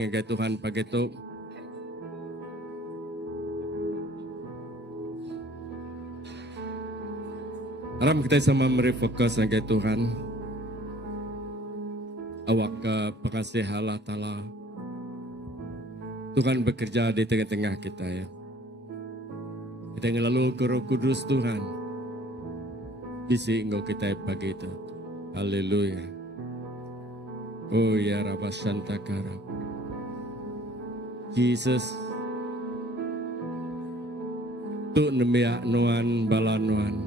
Ngagai Tuhan pagi itu. Aram kita sama merefokus ngagai Tuhan. Awak ke pengasih Allah Ta'ala. Tuhan bekerja di tengah-tengah kita ya. Kita yang lalu ke Roh Kudus Tuhan. Bisi engkau kita pagi itu. Haleluya. Oh ya Rabba Shantakara. Jesus. Tu nemiak nuan balanuan.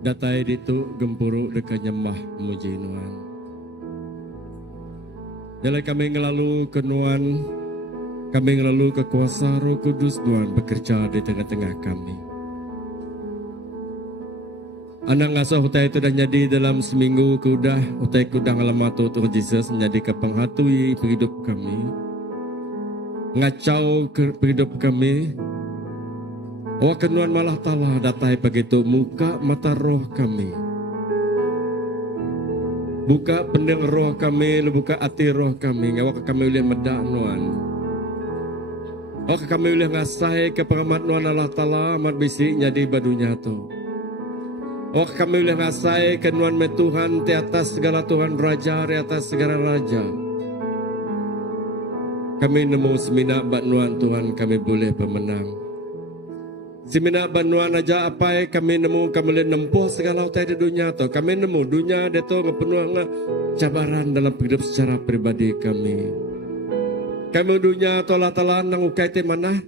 Datai ditu gempuruk dekat nyembah muji nuan. Dalam kami ngelalu ke nuan, kami ngelalu ke kuasa Roh Kudus Tuhan bekerja di tengah-tengah kami. Anak ngasuh utai itu dah jadi dalam seminggu kudah utai kudah ngalamatu Tuhan Yesus menjadi kepenghatui hidup kami. Ngacau ke hidup kami. Awak kenuan malah talah datai begitu muka mata roh kami. Buka pendeng roh kami, buka hati roh kami. Awak kami boleh medak nuan. Awak kami boleh ngasai ke pengamat nuan Allah Ta'ala amat bisi jadi badunya tu. Awak kami boleh ngasai ke nuan me Tuhan di atas segala Tuhan Raja, di atas segala Raja. Kami nemu semina bat nuan Tuhan kami boleh pemenang. Semina banuan aja apa kami nemu kami boleh nempuh segala utai di dunia tu. Kami nemu dunia dia tu penuh cabaran dalam hidup secara pribadi kami. Kami dunia tu Allah Ta'ala nang ukai te mana?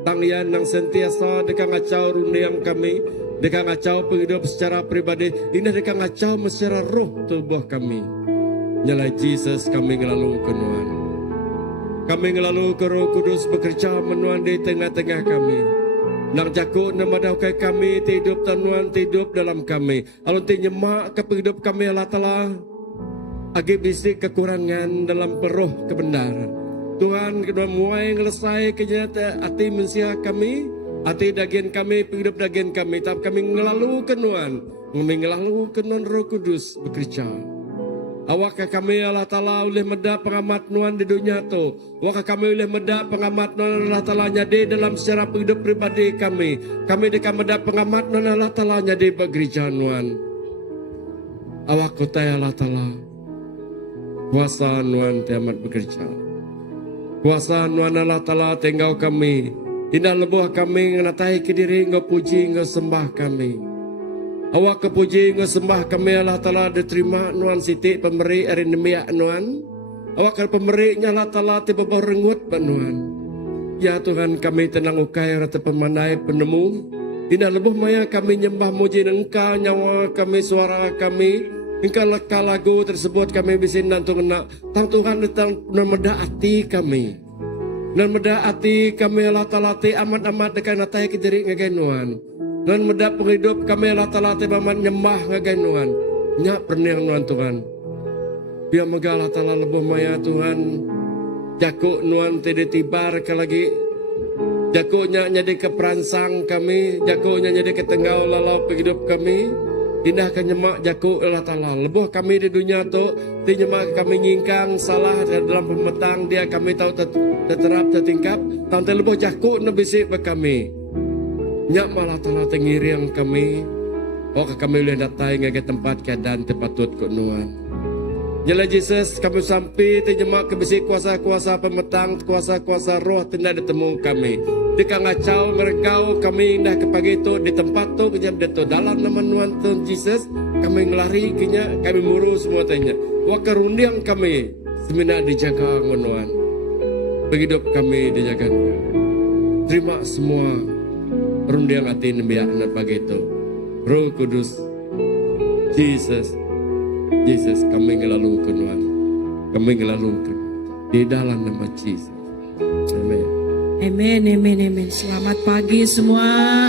Tangian nang sentiasa dekat ngacau rundiang kami, dekat ngacau hidup secara pribadi. Ini dekat ngacau secara roh tubuh kami. Nyalai Jesus kami ngelalu kenuan. Kami ngelalu ke Roh Kudus bekerja menuan di tengah-tengah kami. Nang jago nama daukai kami hidup tanuan hidup dalam kami. Alun ti nyemak ke hidup kami Allah Ta'ala. Agi bisik kekurangan dalam peroh kebenaran. Tuhan kedua muai ngelesai kenyataan hati manusia kami. Hati dagian kami, hidup dagian kami. Tapi kami ngelalu kenuan. Kami ngelalu kenuan Roh Kudus bekerja. Awak kami Allah Ta'ala oleh medak pengamat nuan di dunia tu. Awak kami oleh medak pengamat nuan Allah Ta'ala nyadi dalam secara hidup pribadi kami. Kami dekat medak pengamat nuan Allah Ta'ala nyadi begereja nuan. Awak kutai Allah Ta'ala. Kuasa nuan tiamat bekerja. Kuasa nuan Allah Ta'ala tinggal kami. Indah lebuh kami nganatai ke diri ngau puji ngau sembah kami. Awak kepuji ngesembah kami Allah Ta'ala diterima nuan siti pemberi hari nemiak nuan. Awak pemberinya Allah Ta'ala tiba rengut nuan. Ya Tuhan kami tenang ukai rata pemandai penemu. Indah lebuh maya kami nyembah muji engkau nyawa kami suara kami. Engkau leka lagu tersebut kami bisa nantung nak. Tang Tuhan datang memedah hati kami. Dan medah hati kami Allah Ta'ala ti amat-amat dekat natai kediri ngagai nuan. Dan medap penghidup kami Allah Ta'ala tibaman nyembah ngaganuan. Nyak perniang nuan Tuhan. Biar megah Allah Ta'ala lebuh maya Tuhan. Jakuk nuan tidak tibar ke lagi. Jakuknya jadi keperansang kami. Jakuknya jadi ketenggau lalau penghidup kami. Indahkan nyemak jakuk Allah Ta'ala. Lebuh kami di dunia tu. Ti nyemak kami nyingkang salah dalam pemetang dia kami tahu terterap tertingkap. Tante lebuh jakuk nebisik be kami. Nyak malah Ta'ala tengiriang kami. Oka kami boleh datai ngagai tempat keadaan tepatut ke nuan. Nyala Jesus kami sampai terjemak ke besi kuasa-kuasa pemetang, kuasa-kuasa roh tidak ditemu kami. Dika ngacau merekau kami indah ke pagi itu di tempat tu kejam itu dalam nama nuan Tuhan Jesus kami ngelari kinya kami muru semua tanya. Waka rundiang kami semina dijaga nuan. Hidup kami dijaga. Terima semua rundiang hati nembiak nak pagi itu. Roh Kudus Jesus kami ngelalu kenuan. Kami ngelalu di dalam nama Jesus. Amin. Amin, amin, amin. Selamat pagi semua.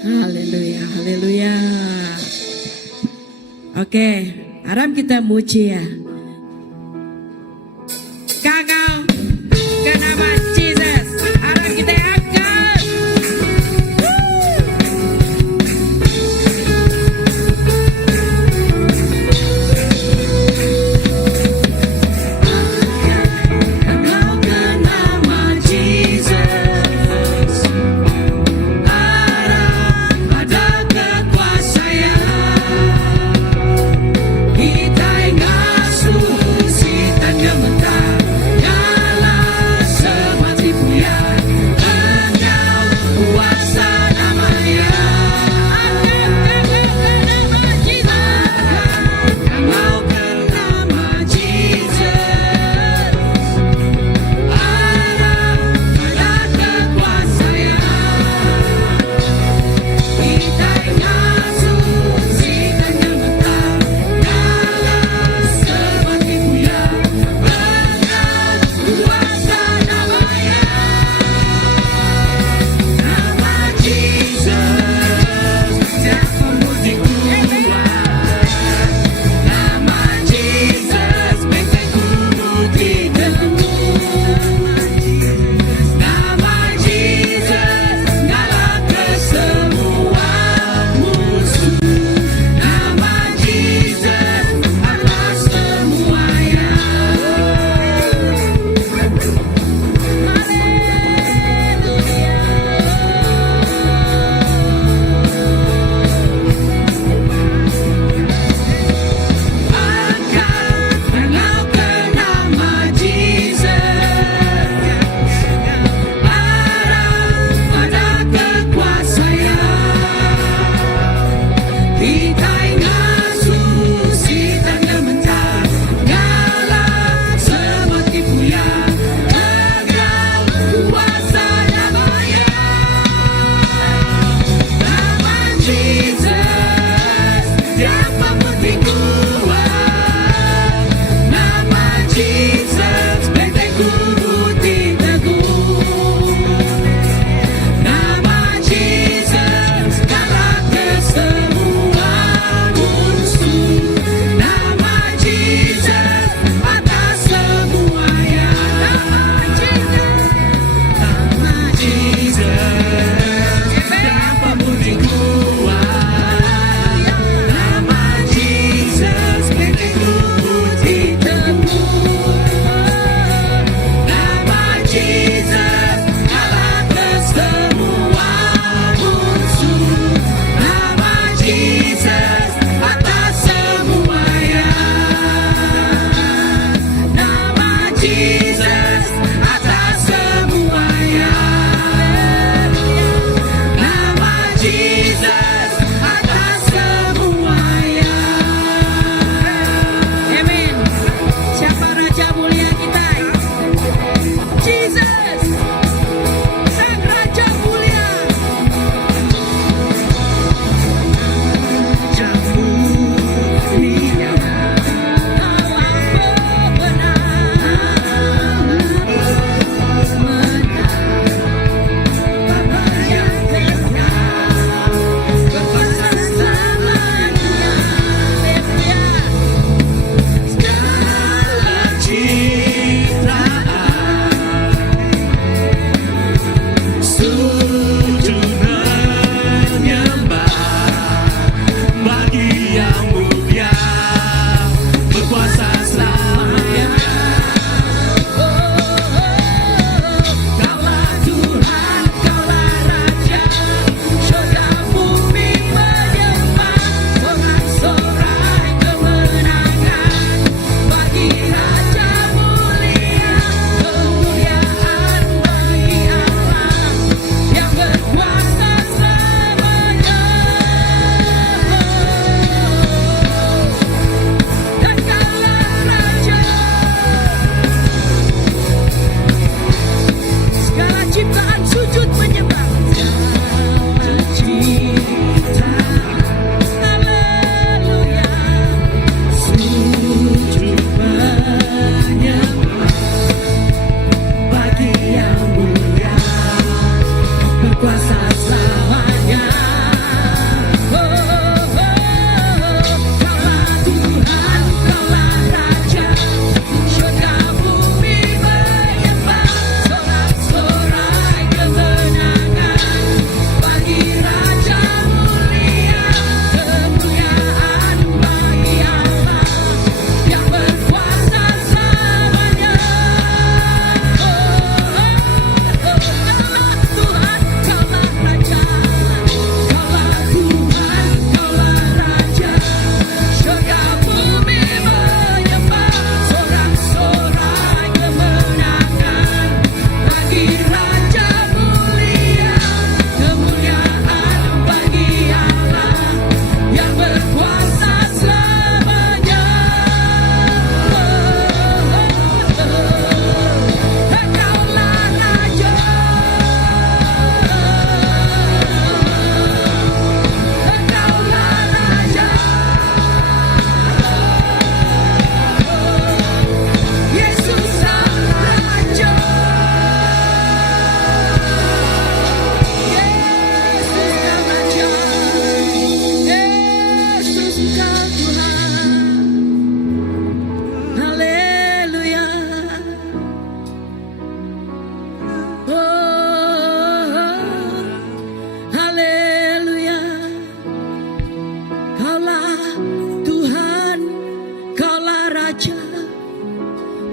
Haleluya, haleluya. Oke, Aram kita muji ya. Kakak, ke nama Jesus. Aram kita angkat.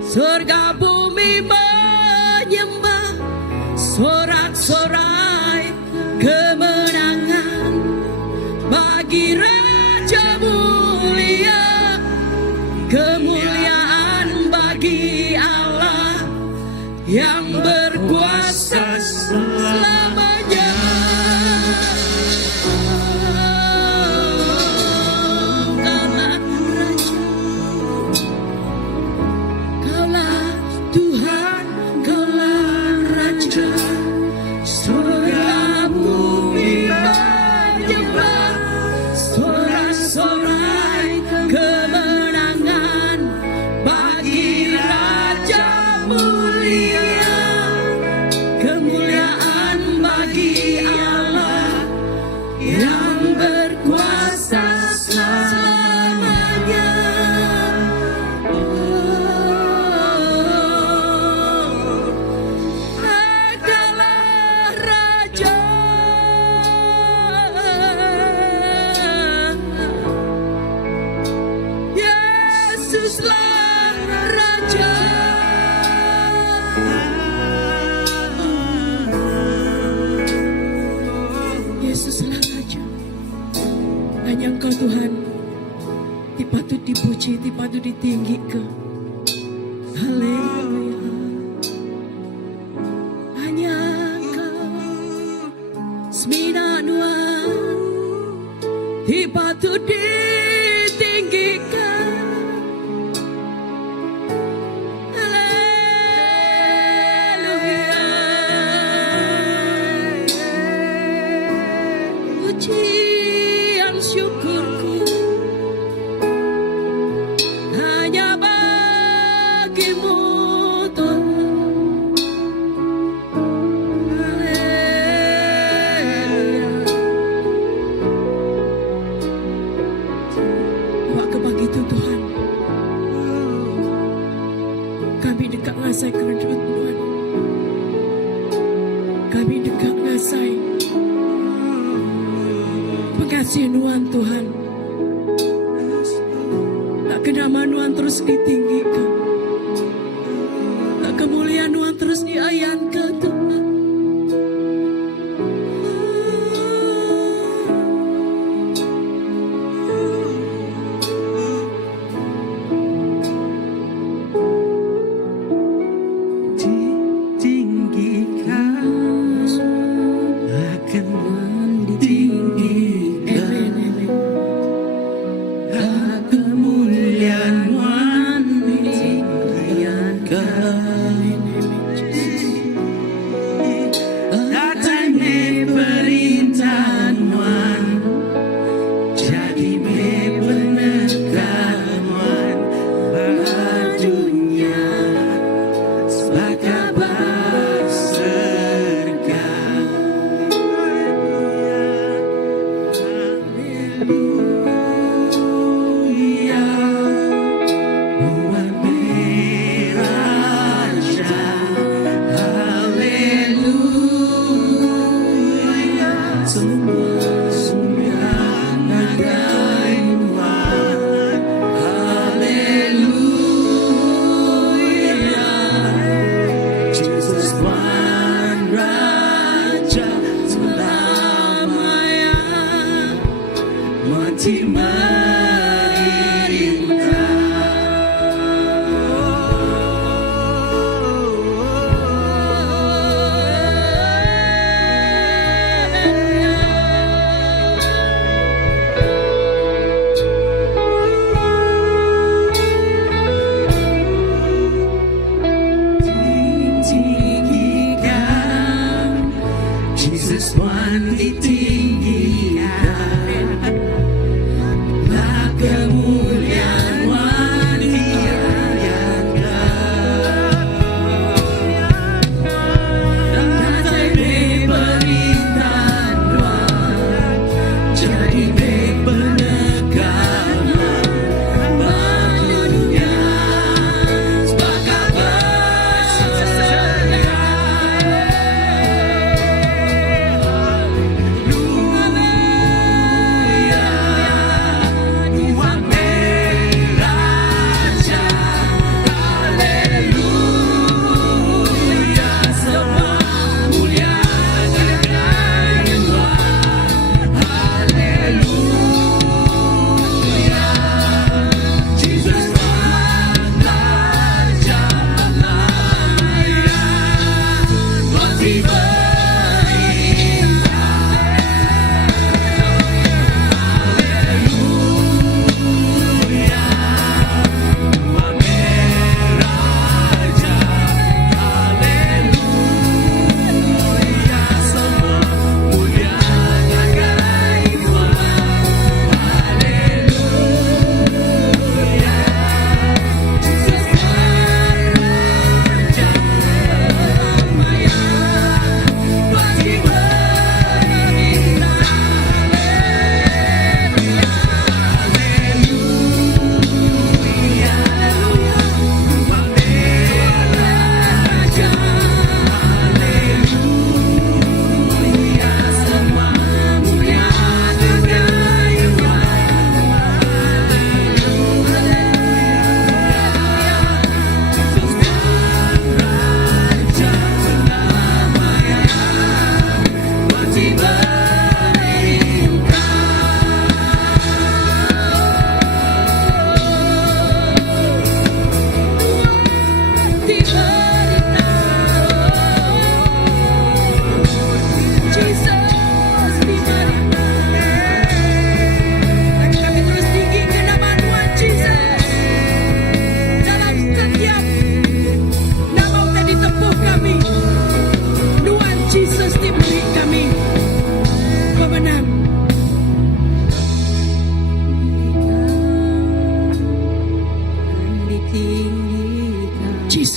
surga bumi menyembah, sorak-sorai kemenangan bagi Raja mulia, kemuliaan bagi Allah yang berkuasa selamanya. Kaulah Raja, Kaulah Tuhan, Kaulah Raja, surga bumi menyembah, sorak-sorai kemenangan bagi Raja mulia, kemuliaan bagi Allah yang berkuasa selamanya. Engkaulah Raja, Yesuslah Raja. Yesuslah Raja. Hanya Engkau Tuhan, dipatut dipuji, dipatut ditinggikan. Haleluya. Hanya Engkau, Semina Nuan, dipatut ditinggikan. Pujian syukurku hanya bagimu Tuhan. Haleluya. Waktu pagi itu Tuhan, kami dekat ngasai kerajaan Tuhan. Kami dekat ngasai pengasihan Tuhan Tuhan. Tak kenama Tuhan terus ditinggikan, tak kemuliaan Tuhan terus diayankan Tuhan. Ditinggikan, akan ditinggikan. Amen, amen. Kemuliaan Tuhan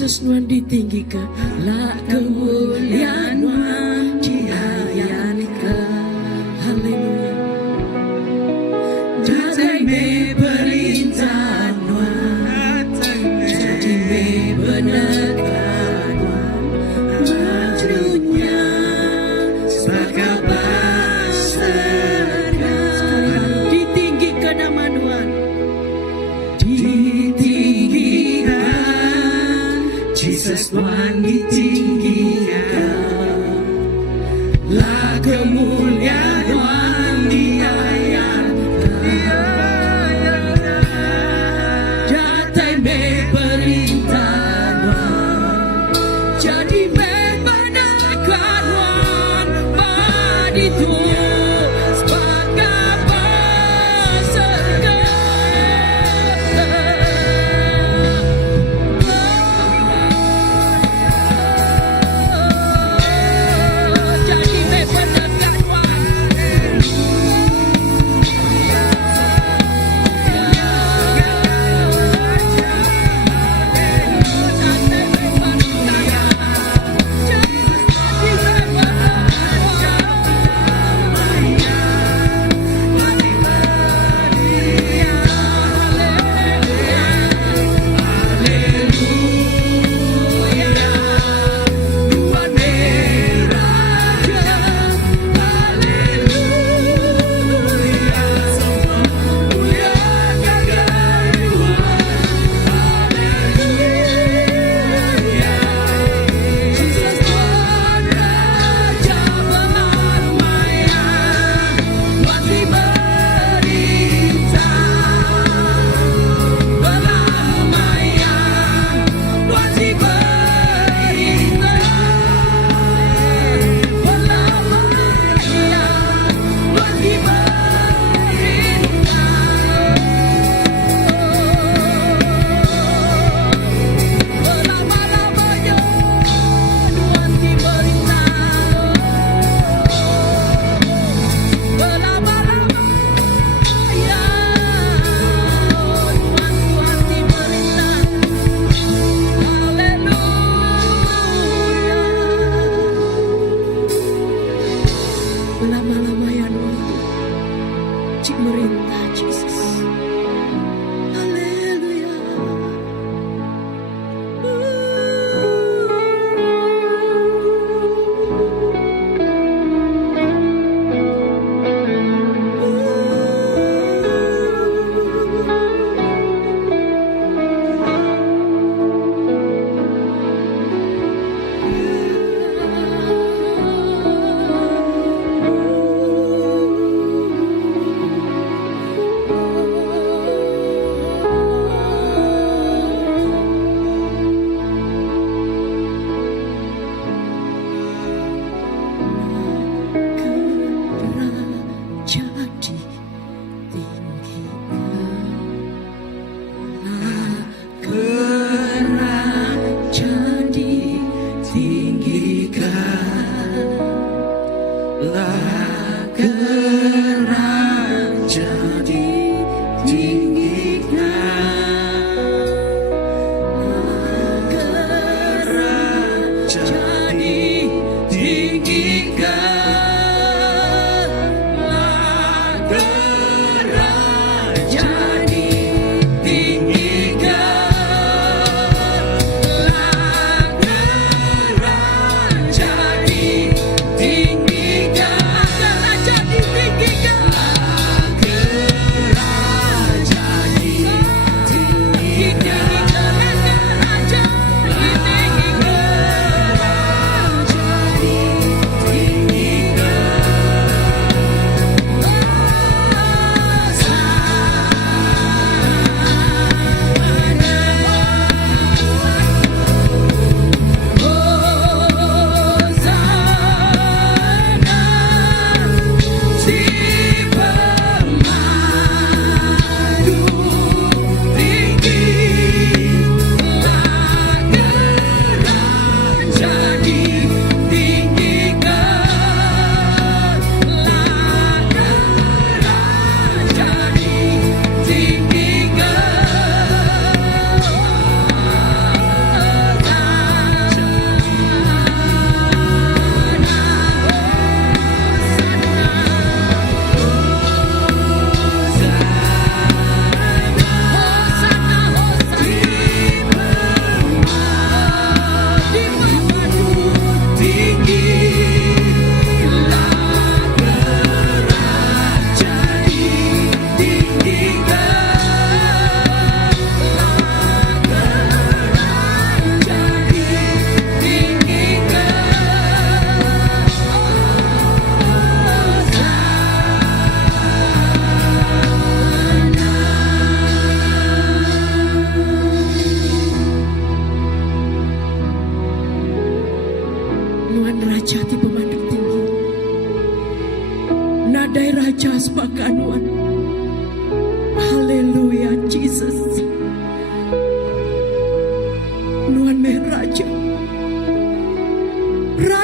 Yesus Tuhan ditinggikan, lah kemuliaan Tuhan diayankan. Haleluya. Datai me perintah Tuhan, jadi me beneran Tuhan, majunya sebagai basarkan. Ditinggikan nama Tuhan, ditinggikan, Jesus Tuhan ditinggikan, lah kemuliaan Tuhan diayankan. Datai me perintah Tuhan, jadi me beneran Tuhan, maditu sebagai basarkan. Jadi me beneran Tuhan.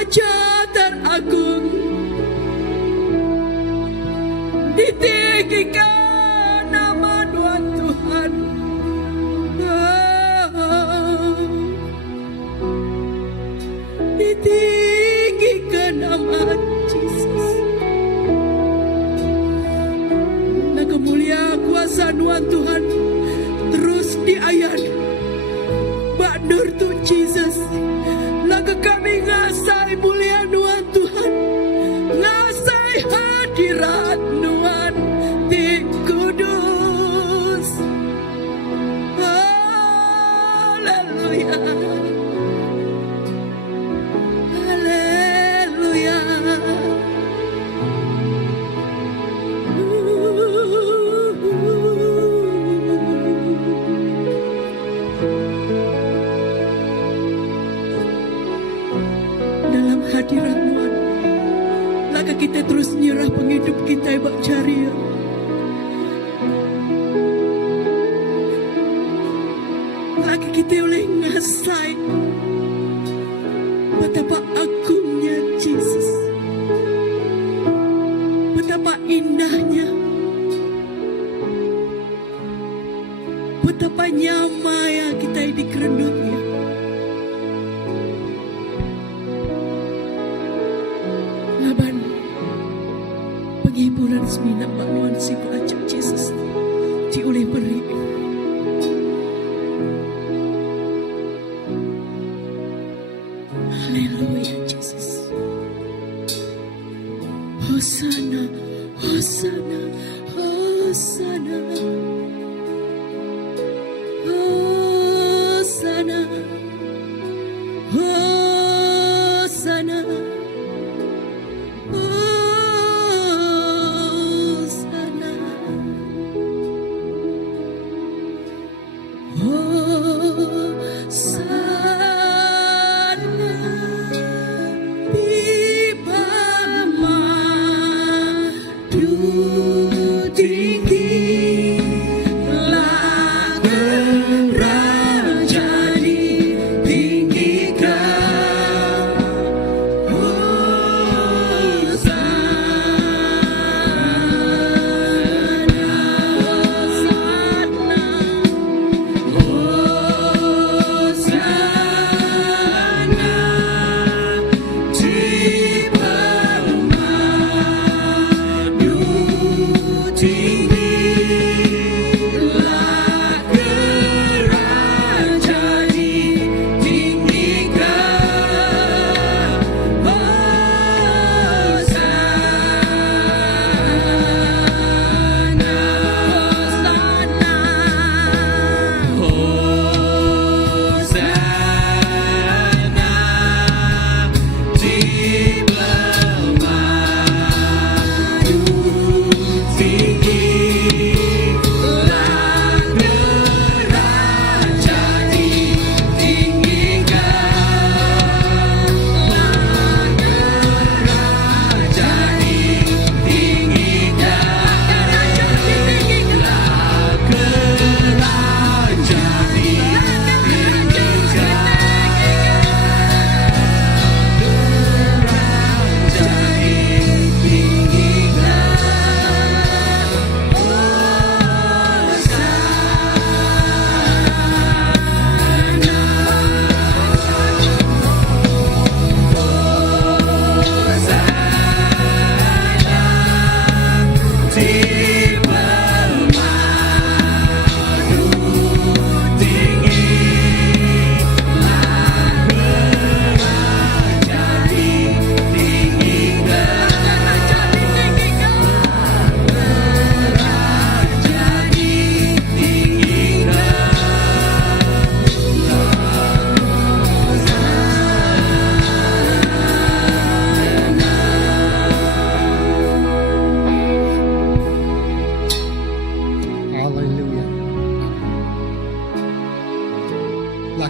Raja teragung, ditinggikan nama Tuhan Tuhan. Ditinggikan nama Yesus. Nah kemuliaan kuasa Tuhan terus diayan. Bakdur tu Jesus. Laga kami ngasai mulia Tuhan. Ngasai hadirat Tuhan di kudus. Haleluya. Haleluya. Dalam hadirat Tuhan, maka kita terus nyerah penghidup kita ibak ceria. Lagi kita oleh ngasai betapa agungnya Yesus, betapa indahnya, betapa nyamanya kita di kerendutnya. Laban penghiburan seminat baknuan siku acak Yesus di oleh beri. Haleluya Yesus. Hosana, Hosana, Hosana. Hosana, Hosana. Hosana, Hosana, di madu tinggi, lah Raja ditinggikan.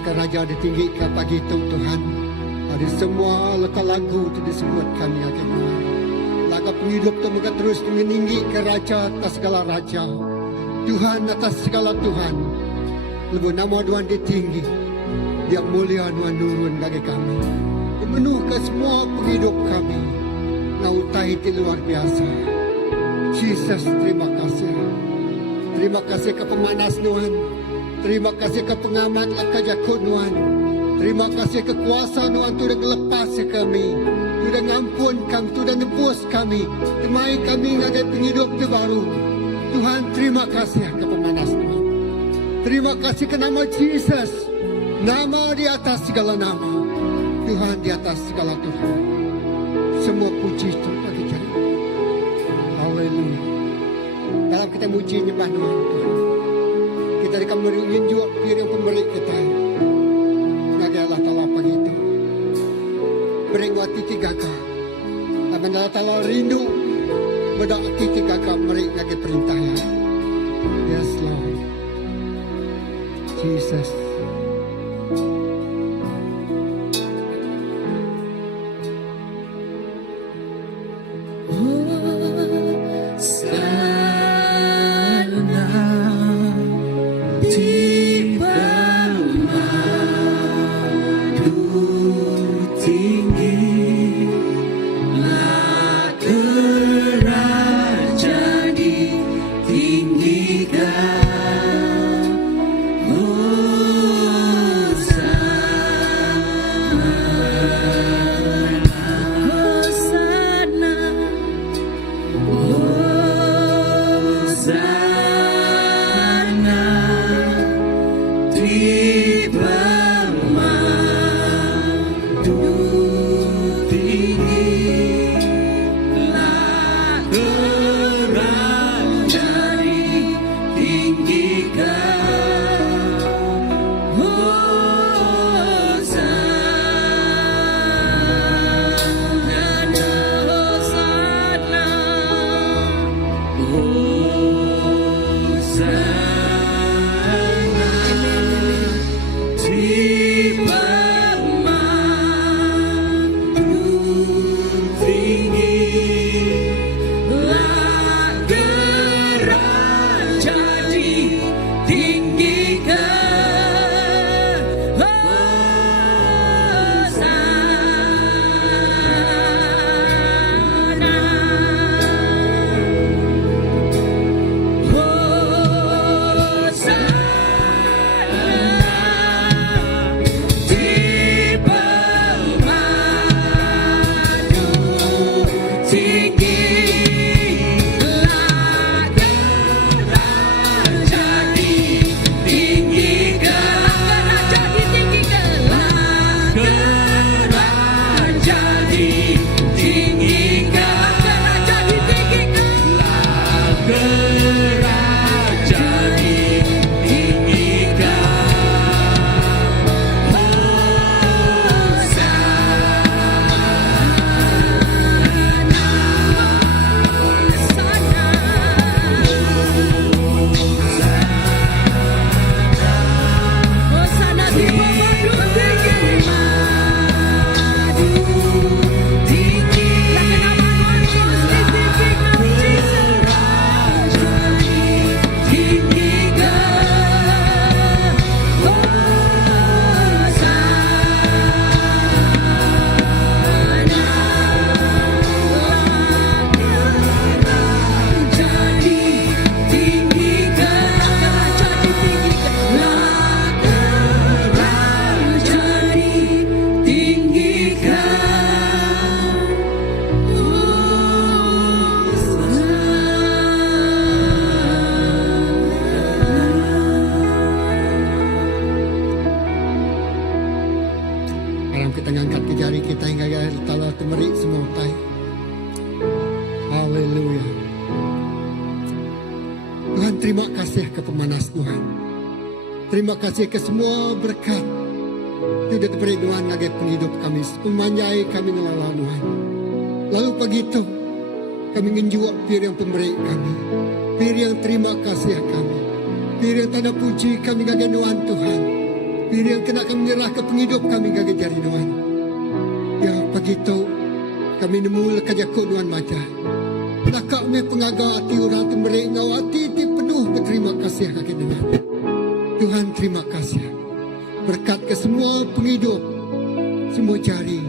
Raja ditinggikan pagi itu Tuhan. Ada semua leka lagu itu disebutkan ya Tuhan. Laga penghidup itu mereka terus meninggi ke Raja atas segala Raja. Tuhan atas segala Tuhan. Lebih nama Tuhan ditinggi. Dia mulia Tuhan nurun bagi kami. memenuhkan semua penghidup kami. Nautai itu luar biasa. Jesus, terima kasih. Terima kasih ke pemanas Tuhan. Terima kasih ke pengamat akajakut Tuhan. Terima kasih ke kuasa Tuhan tu dah lepas kami. Tu dah ngampun kami, tu dah nebus kami. Temai kami ngagai penghidup terbaru. Tuhan, terima kasih ke pemanas Tuhan. Terima kasih ke nama Jesus. Nama di atas segala nama. Tuhan di atas segala Tuhan. Semua puji itu bagi Tuhan. Haleluya. Dalam kita muji nyembah Tuhan. Kita akan meringin juga piring pemberi kita. Ngagai Allah Ta'ala pagi itu. Bering wati tiga ka. Tapi Allah Ta'ala rindu. Bedak tiga ka merik ngagai perintah ya. Yes Lord. Jesus. Terima kasih ke pemanas Tuhan. Terima kasih ke semua berkat. Tidak diberi Tuhan ngagai penghidup kami. Pemanjai kami ngelawan Tuhan. Lalu pagi itu kami ngenjuak pir yang pemberi kami. Pir yang terima kasih kami. Pir yang tanda puji kami ngagai Tuhan Tuhan. Pir yang kena kami menyerah ke penghidup kami ngagai jari Tuhan. Ya pagi itu kami nemu lekajakut Tuhan baca. Nakak me pengaga hati orang temberi ngau hati penuh berterima kasih kaki Tuhan. Tuhan terima kasih. Berkat ke semua penghidup, semua jari,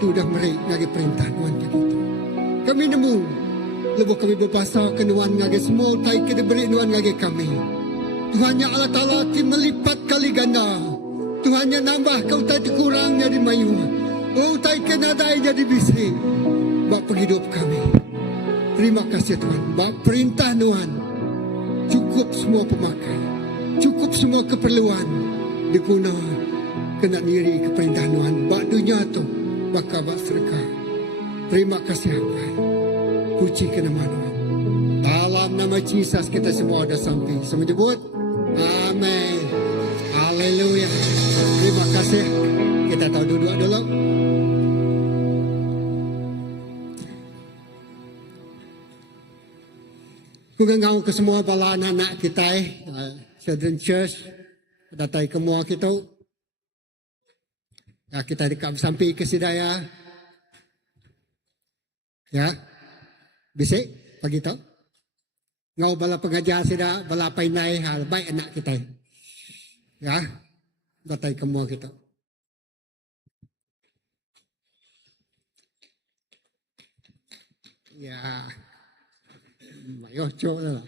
tu dah meri ngagi perintah Tuhan begitu. Kami nemu lebuh kami berbahasa ke Tuhan ngagi semua utai kita beri Tuhan ngagi kami. Tuhannya Allah Ta'ala ti melipat kali ganda. Tuhannya nambah kau utai kurang jadi mayu. Utai kenadai jadi bisi. Bak penghidup kami. Terima kasih Tuhan. Bak perintah Tuhan. Cukup semua pemakai. Cukup semua keperluan. Diguna kena diri ke perintah Tuhan. Bak dunia tu. Bak serka. Terima kasih Tuhan. Puji ke nama Tuhan. Dalam nama Yesus kita semua ada sampai. Semua jemput. Amin. Haleluya. Terima kasih. Kita tahu duduk dulu. Kugangau ke semua bala anak-anak kita, Children Church, datai kemua kita. Ya, kita dekat sampai ke sidaya. Ya, bisik pagi tu. Ngau bala pengajar sida, bala painai, hal baik anak kita. Ya, datai kemua kita. Ya, mayo cok lah.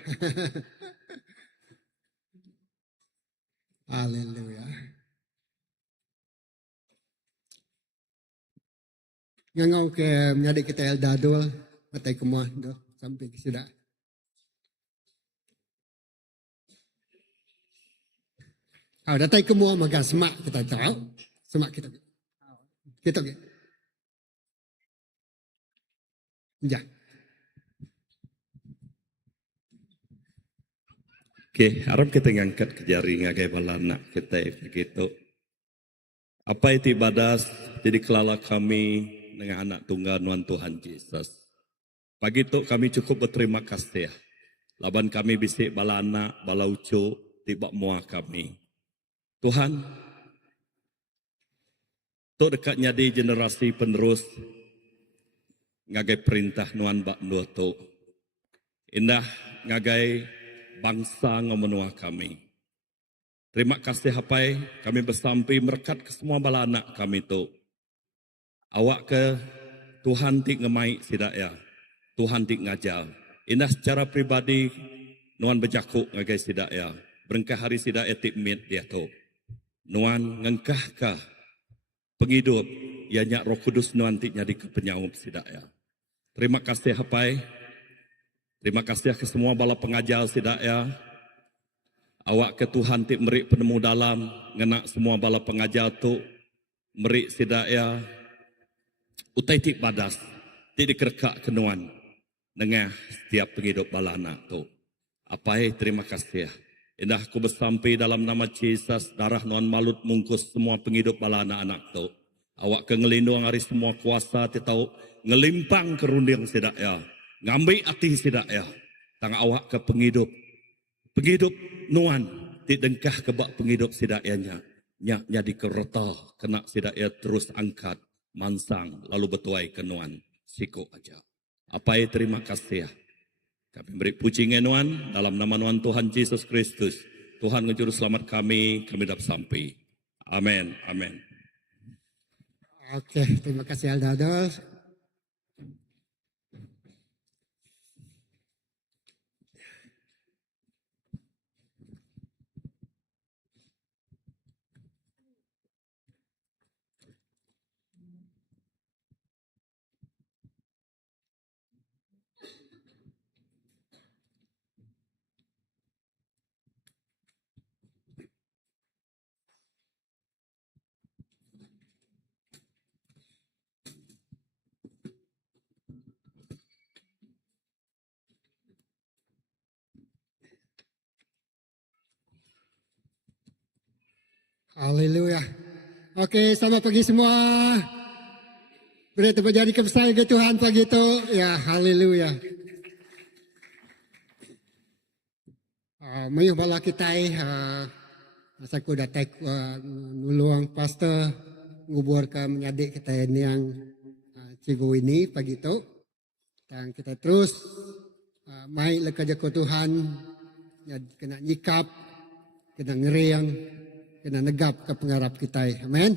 Haleluya. Ngangau ke menjadi kita Elda dul, datai kemua tu sampai ke sida. Oh, datai kemua maka semak kita tahu. Semak kita. Kita ke. Ya. Okey, harap kita ngangkat ke jari ngagai bala anak kita begitu. Apa itu ibadah jadi kelala kami dengan anak tunggal Tuhan Tuhan Yesus. Pagi itu kami cukup berterima kasih. Laban kami bisik bala anak, bala ucu, tiba muah kami. Tuhan, tu dekatnya di generasi penerus ngagai perintah Nuan Bak Nur tu. Indah ngagai bangsa ngomenua kami. Terima kasih hapai kami bersampai merekat ke semua bala anak kami tu. Awak ke Tuhan tik ngemai sidaya. Tuhan tik ngajar. Indah secara pribadi Nuan berjakuk ngagai sidaya. Berengkah hari sidaya tik mit dia tu. Nuan ngengkahkah penghidup ianya Roh Kudus Nuan tik jadi ke penyaup sidaya. Terima kasih hapai. Terima kasih ke semua bala pengajar sidaya. Awak ke Tuhan tik merik penemu dalam ngenak semua bala pengajar tu merik sidaya. Utai tik badas tik dikerekak kenuan dengan setiap penghidup bala anak tu. Apai terima kasih. Indah aku bersampai dalam nama Yesus darah Nuan Malut mungkus semua penghidup bala anak-anak tu. Awak ke ngelindung hari semua kuasa ti tahu ngelimpang kerunding sidaya. Ngambil hati sidaya. Tang awak ke penghidup. Penghidup Nuan. Ti dengkah kebak penghidup sidayanya. Nyak jadi kereta. Kena sidaya terus angkat. Mansang. Lalu betuai ke Nuan. Siko aja. Apai terima kasih. Kami beri puji Nuan. Dalam nama Nuan Tuhan Yesus Kristus. Tuhan ngejuru selamat kami. Kami dapat sampai. Amin. Amin. Oke, terima kasih Aldado. Haleluya. Oke, selamat pagi semua. Beri terjadi kebesaran ke Tuhan pagi itu. Ya, haleluya. Mayuh bala kita masa aku datang nulung pastor ngubur ke menyadik kita ini yang cikgu ini pagi itu. Dan kita terus mai lekat ke Tuhan, ya, kena nyikap, kena ngeriang, kena negap ke pengharap kita. Amin.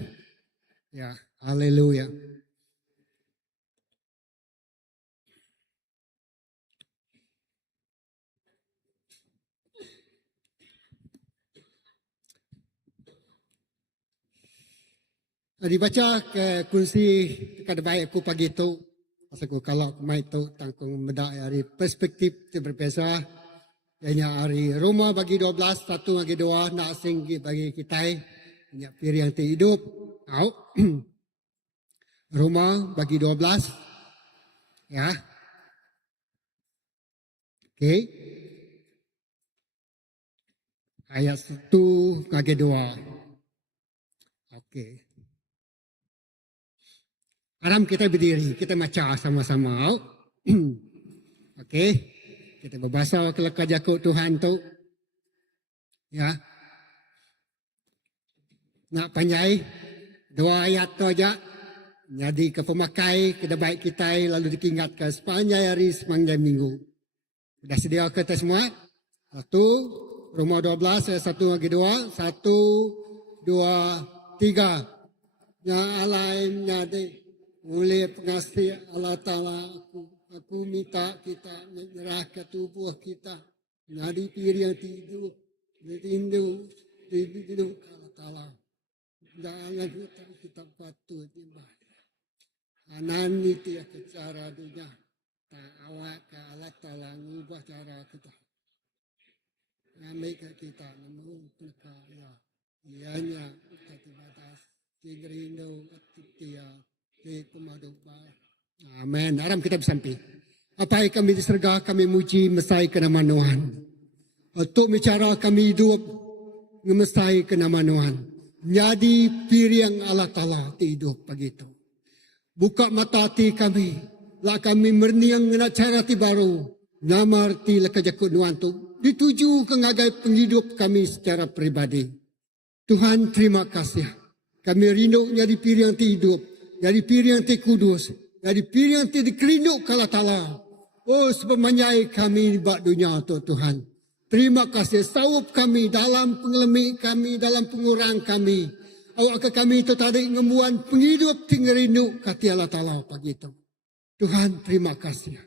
Ya, haleluya. Dibaca ke kunci dekat baik aku pagi tu. Pasal aku kalau aku mai tu tangkung medak hari perspektif tu berbeza. Ianya hari Roma bagi 12, satu bagi 2, nak asing bagi kita. Ianya piri yang hidup. Au. Roma bagi 12. Ya. Okey. Ayat 1 bagi 2. Okey. Aram kita berdiri, kita baca sama-sama. Okey. Kita berbahasa kelakar jakut Tuhan tu. Ya. Nak panjai 2 ayat tu aja. Jadi ke pemakai, kita baik kita lalu dikingatkan sepanjang hari, sepanjang minggu. Sudah sedia kata semua? 1, Roma 12, ayat 1 lagi 2. 1, 2, 3. Ya Allah, nyadi. Oleh pengasih Allah Ta'ala, aku minta kita menyerahkan tubuh kita. Jadi piri yang tidur, ditindu Allah Ta'ala. Jangan kita patut ibadah. Anan itu ya cara dunia. Tak awak ke Allah Ta'ala ngubah cara kita. Ambil ke kita, namun perkara. Ianya kita batas. Tigerindo at titia. Amin. Aram kita bersampai. Apa yang kami disergah, kami muji mesai ke nama Tuhan. Untuk bicara kami hidup, mesai ke nama Tuhan. Jadi piriang Allah Ta'ala hidup begitu. Buka mata hati kami. Lah kami merniang dengan cara baru. Nama arti lekajakut Tuhan tu. Dituju ke ngagai penghidup kami secara peribadi. Tuhan terima kasih. Kami rindu jadi piriang hidup. Jadi piri yang kudus. Jadi piri yang dikelinduk Allah Ta'ala. Oh sebemanyai kami di bak dunia tu Tuhan. Terima kasih. Sawup kami dalam pengelemik kami, dalam pengurang kami. Awak ke kami itu tadi ngembuan penghidup tinggal rindu kata Allah Ta'ala pagi itu. Tuhan terima kasih.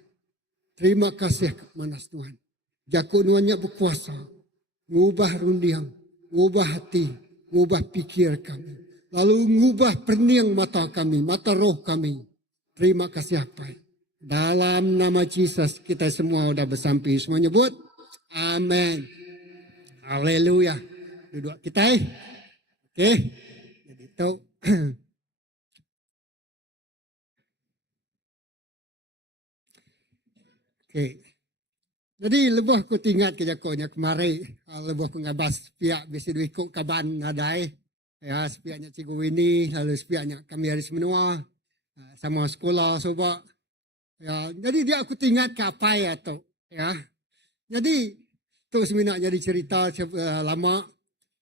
Terima kasih kepada Tuhan. Jakut nuannya berkuasa. Ngubah rundiang. Ngubah hati. Ngubah pikir kami. Lalu mengubah perniang mata kami, mata roh kami. Terima kasih apa. Dalam nama Yesus kita semua sudah bersampai. Semua nyebut. Amin. Haleluya. Duduk kita. Okey. Jadi itu. Okey. Jadi lebih aku ingat kejakonya kemarin. Lebih pengabas pihak bisa ikut kaban nadai. Ya, sepiaknya Cikgu Winnie, lalu sepiaknya kami hari semenua, sama sekolah sobat. Ya, jadi dia aku ingat ke apa ya tu, ya. Jadi tu seminat jadi cerita lama.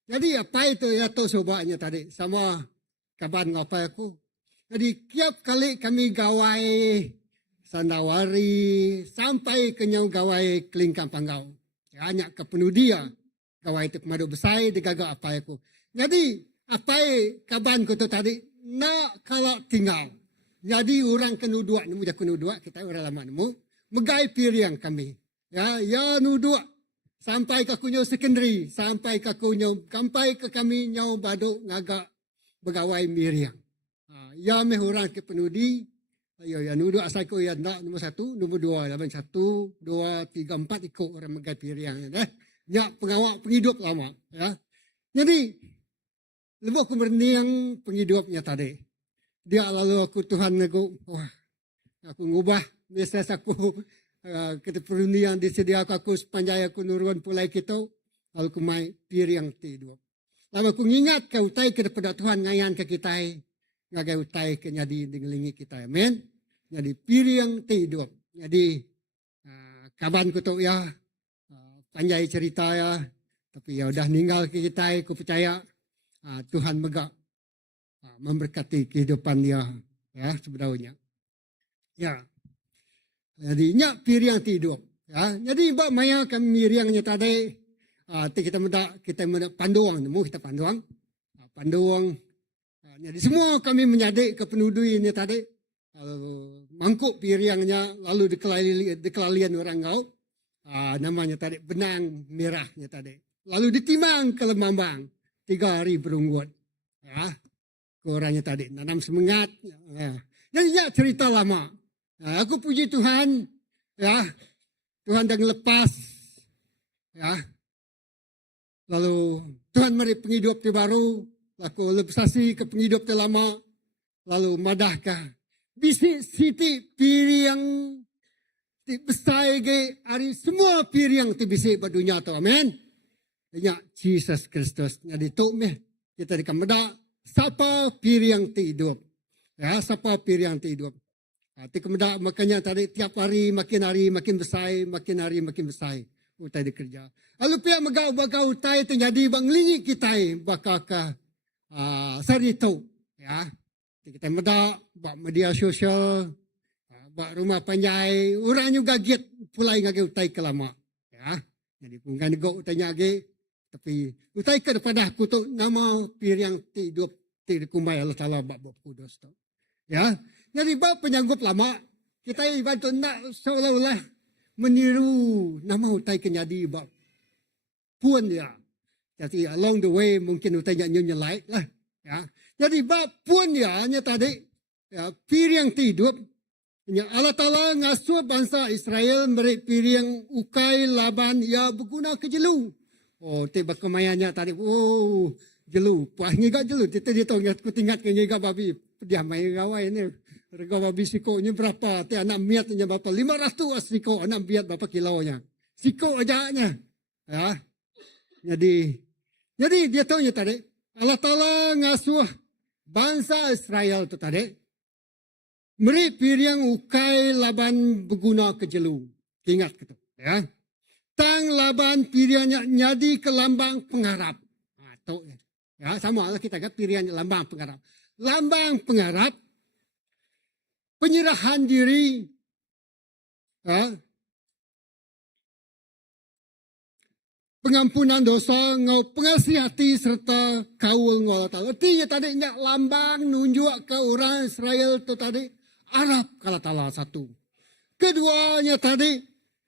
Jadi apa itu ya tu sobatnya tadi sama kaban ngapai aku. Jadi tiap kali kami gawai sandawari sampai ke nyau gawai kelingkang panggau. Ya, hanya ke penuh dia gawai itu kemadu besar digagak apa aku. Jadi apa kaban ko tu tadi nak kalau tinggal. Jadi orang kena dua nemu jak kena dua kita orang lama nemu megai piriang kami. Ya nu dua sampai ke kunyo secondary, sampai ke kami nyau baduk ngagak begawai miriang. Ya meh orang ke penudi. Ya nu dua asal ko ya nak nombor 1, nombor 2 laban 1, 2, 3, 4 ikut orang megai piriang ya pengawal penghidup lama ya. Jadi lepas aku berniang penghidupnya tadi. Dia lalu aku Tuhan aku, wah, aku ngubah. Biasa aku kita perniang disediakan aku sepanjang aku nurun pulai kita. Lalu aku mai piri yang hidup. Lalu aku ingat ke utai kepada Tuhan ngayan ke kita. Ngagai utai ke nyadi dengelingi kita. Amin. Jadi piri yang hidup. Jadi kaban ku tu ya. Panjai cerita ya. Tapi ya udah ninggal ke kita. Aku percaya. Tuhan megak memberkati kehidupan dia ya sebenarnya ya jadi nyak piriang hidup ya jadi bak maya kami miriangnya tadi kita menda panduang nemu kita panduang jadi semua kami menjadi ke penudui ini tadi mangkuk piriangnya lalu dikelalian orang kau namanya tadi benang merahnya tadi lalu ditimang ke Lemambang 3 hari berunggut. Ya. ke orangnya tadi, nanam semangat. Ya. Jadi ya cerita lama. Aku puji Tuhan, ya Tuhan dah lepas, ya. Lalu Tuhan beri penghidup yang baru, lalu lepisasi ke penghidup yang lama, lalu madahkah. Bisi siti piriang ti besar ke hari semua piriang ti bisi pada dunia tu, amin. Ya Jesus Kristus, jadi tu meh kita dikamada siapa piriang ti hidup, ya siapa piriang ti hidup. Ti kemudian makanya tadi tiap hari makin besar, makin hari makin besar. Utai dikerja. Lalu pihak megau-bagau utai terjadi bang lingi kita bakal sarito. Ya. Kita meda bak media sosial, bak rumah panjai, orang juga giat pulai ngage utai kelama. Ya. Jadi bukan go utai ngage, tapi utai ke daripada aku tu nama piriang ti hidup ti dikumbai Allah Taala bak kudus tu. Ya. Jadi bab penyanggup lama, kita ibarat nak seolah-olah meniru nama utai kenyadi bab puan dia. Jadi along the way mungkin utai nyelai lah. Ya. Jadi bab puan dia hanya tadi ya, piriang tidup. Allah Ta'ala ngasuh bangsa Israel beri piriang ukai laban ia berguna ke jelu. Oh, tiba kemayannya tadi. Oh, jelu. Puas ngigak jelu. Kita dia tahu aku tingkat ke ngigak babi. Dia main gawai ni. Harga babi sikonya berapa? Ti anak miatnya berapa? 500 siko anak miat berapa kilonya? Siko aja-nya. Ya. Jadi dia tahu tadi. Allah Ta'ala ngasuh bangsa Israel tu tadi. Meri piriang ukai laban berguna ke jelu. Ingat gitu. Ya. Tang laban piriangnya nyadi ke lambang pengharap. Ya, sama lah kita kan piriang lambang pengharap. Lambang pengharap. Penyerahan diri, pengampunan dosa, ngau pengasih hati serta kaul ngau Allah Ta'ala. Artinya tadi nyak lambang nunjuk ke orang Israel tu tadi Arab Allah Ta'ala satu. Keduanya tadi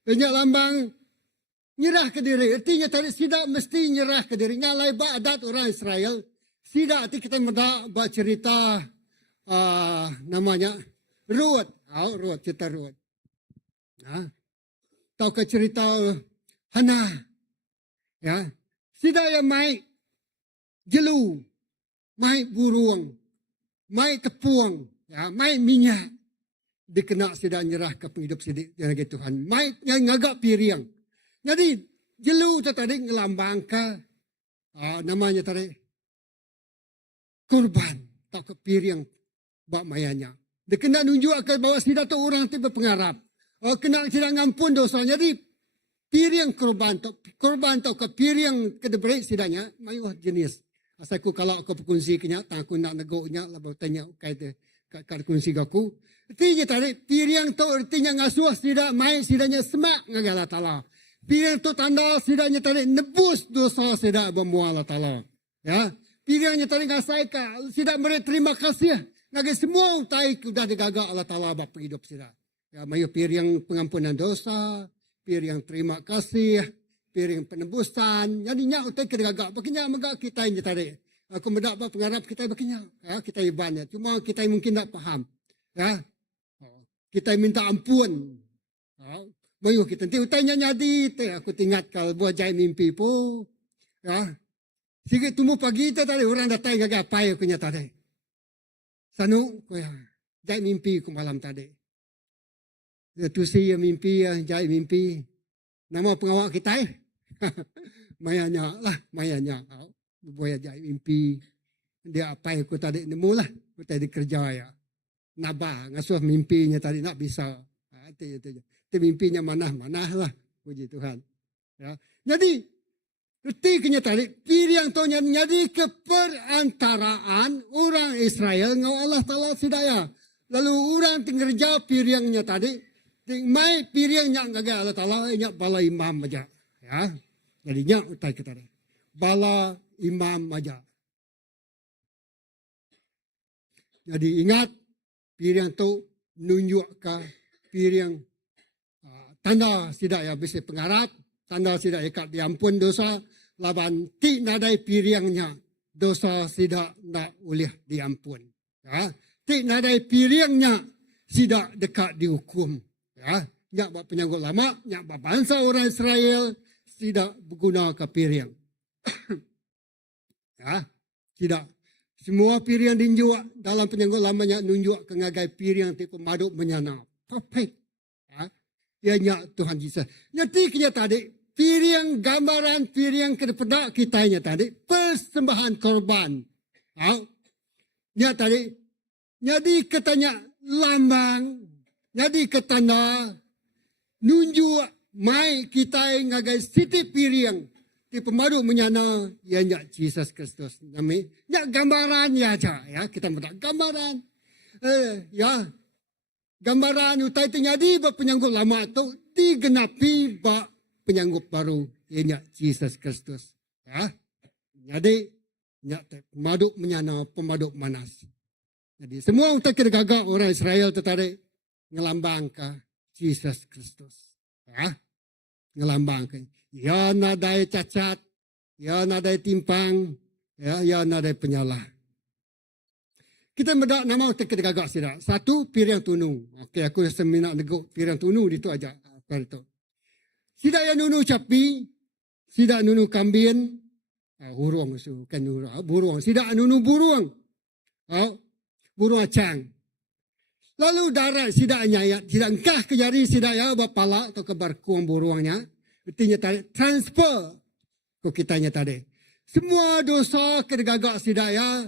nyak lambang nyerah ke diri. Artinya tadi tidak mesti nyerah ke diri. Ngalai adat orang Israel. Tidak arti kita mendak bercerita namanya Ruat, Ruat, cerita Ruat. Tahu ke cerita Hana. Ya. Sida yang mai jelu, mai burung, mai tepuang, ya, mai minyak. Dikena sida nyerah ke penghidup sidik dengan Tuhan. Mai yang ngagak piriang. Jadi jelu tu tadi ngelambang ke namanya tadi korban. Tahu ke piriang bak mayanya. Dia kena nunjukkan bahawa sida tu orang tu berpengharap. Kena sida ngampun dosa. Jadi piriang korban tu ke piriang kedebrik sidanya. Mayu jenis. Asalku kalau aku berkongsi kenya, tak aku nak negoknya. Lalu tanya kat kongsi aku. Artinya tadi piriang tu artinya ngasuh sida mai sidanya semak dengan Allah Ta'ala. Piriang tu tanda sidanya tadi nebus dosa sida bermual Allah Ta'ala. Ya. Piriangnya tadi ngasai sida beri terima kasih. Nagi semua utai sudah digagak Allah Ta'ala bapa hidup sida. Ya, mayu piriang pengampunan dosa, piriang terima kasih, piriang penebusan. Jadi nyak utai digagak. Bakinya megak kita ini tadi. Aku mendak pengharap kita bakinya. Ya, kita ibannya. Cuma kita mungkin tak faham. Ya. Kita minta ampun. Ya. Mayu kita nanti utainya nyadi. Aku tingat kalau buat jai mimpi po. Ya. Sikit tumbuh pagi itu tadi orang datang gagak apa aku nyata tadi. Sanu, jai mimpi ku malam tadi. Tu saya mimpi, jai mimpi. Nama pengawal kita Mayanya lah, mayanya. Buaya jai mimpi. Dia apa yang ku tadi nemu lah. Ku tadi kerja ya. Nabah, ngasuh mimpinya tadi nak bisa. Itu mimpinya manah lah. Puji Tuhan. Ya. Jadi, Reti kenyataan pilihan tu jadi keperantaraan orang Israel dengan Allah Ta'ala sidaya. Lalu orang tinggal pilihannya tadi. Mai pilihannya ngagai Allah Ta'ala. Inyak bala imam aja. Ya. Jadi nyak utai kita. Bala imam aja. Jadi ingat pilihan tu nunjuk ke pilihan tanda sidaya bisa pengharap. Tanda tidak ikat diampun dosa. Laban ti nadai piriangnya dosa tidak nak boleh diampun. Ya, tik nadai piriangnya tidak dekat dihukum. Ya, nyak buat penyanggut lama, nyak buat bangsa orang Israel tidak berguna ke piriang. Ya, tidak. Semua piriang dinjuak dalam penyanggut lamanya nunjuk ke ngagai piriang tipu maduk menyana. Perfect. Ya, ia nyak Tuhan Yesus. Nyati kenya tadi, piriang gambaran piriang kepada kitanya tadi, persembahan korban. Ya, nyak tadi, jadi katanya lambang, jadi katanya nunjuk mai kita ngagai siti piriang di pemadu menyana ya nyak Yesus Kristus. Nami nyak gambaran ya aja ya kita minta gambaran. Ya gambaran utai tu jadi ba penyanggut lama tu digenapi ba penyanggut baru ya nyak Yesus Kristus. Ya. Jadi nyak pemadu menyana pemadu manas. Jadi semua utai kira gagak orang Israel tertarik ngelambang ke Yesus Kristus. Ya, ngelambangkan. Ya nadai cacat, ya nadai timpang, ya nadai penyalah. Kita mendak nama kita gagak sida. Satu piriang tunu. Okey, aku rasa minat neguk piriang tunu itu aja. Apa itu? Sida yang nunu capi, sida nunu kambing, burung su kan burung. Sida nunu burung. Burung acang. Lalu darat sida nyayat, sida engkah ke jari sida ya bapala atau ke barkuang buruangnya. Artinya tadi transfer ke kitanya tadi. Semua dosa ke gagak sida ya.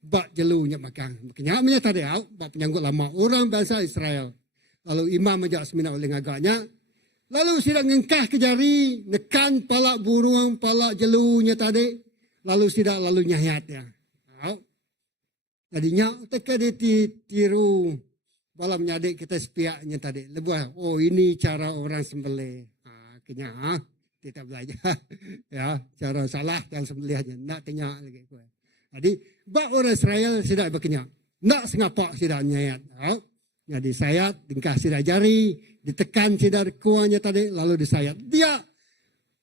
Bak jelunya makan. Makanya tadi ya, bak penyanggut lama orang bangsa Israel. Lalu imam majak semina oleh agaknya. Lalu sida ngengkah ke jari, nekan pala buruang, pala jelunya tadi. Lalu sida lalu nyayat ya. Tadinya teka ditiru malam nyadik kita sepiaknya tadi. Lebuh, oh ini cara orang sembelih. Akhirnya kita belajar. Ya, cara salah yang sembelih aja. Nak tanya lagi. Jadi, bak orang Israel tidak berkenyak. Nak sengapak tidak nyayat. Jadi sayat, dingkah tidak jari, ditekan tidak kuahnya tadi, lalu disayat. Dia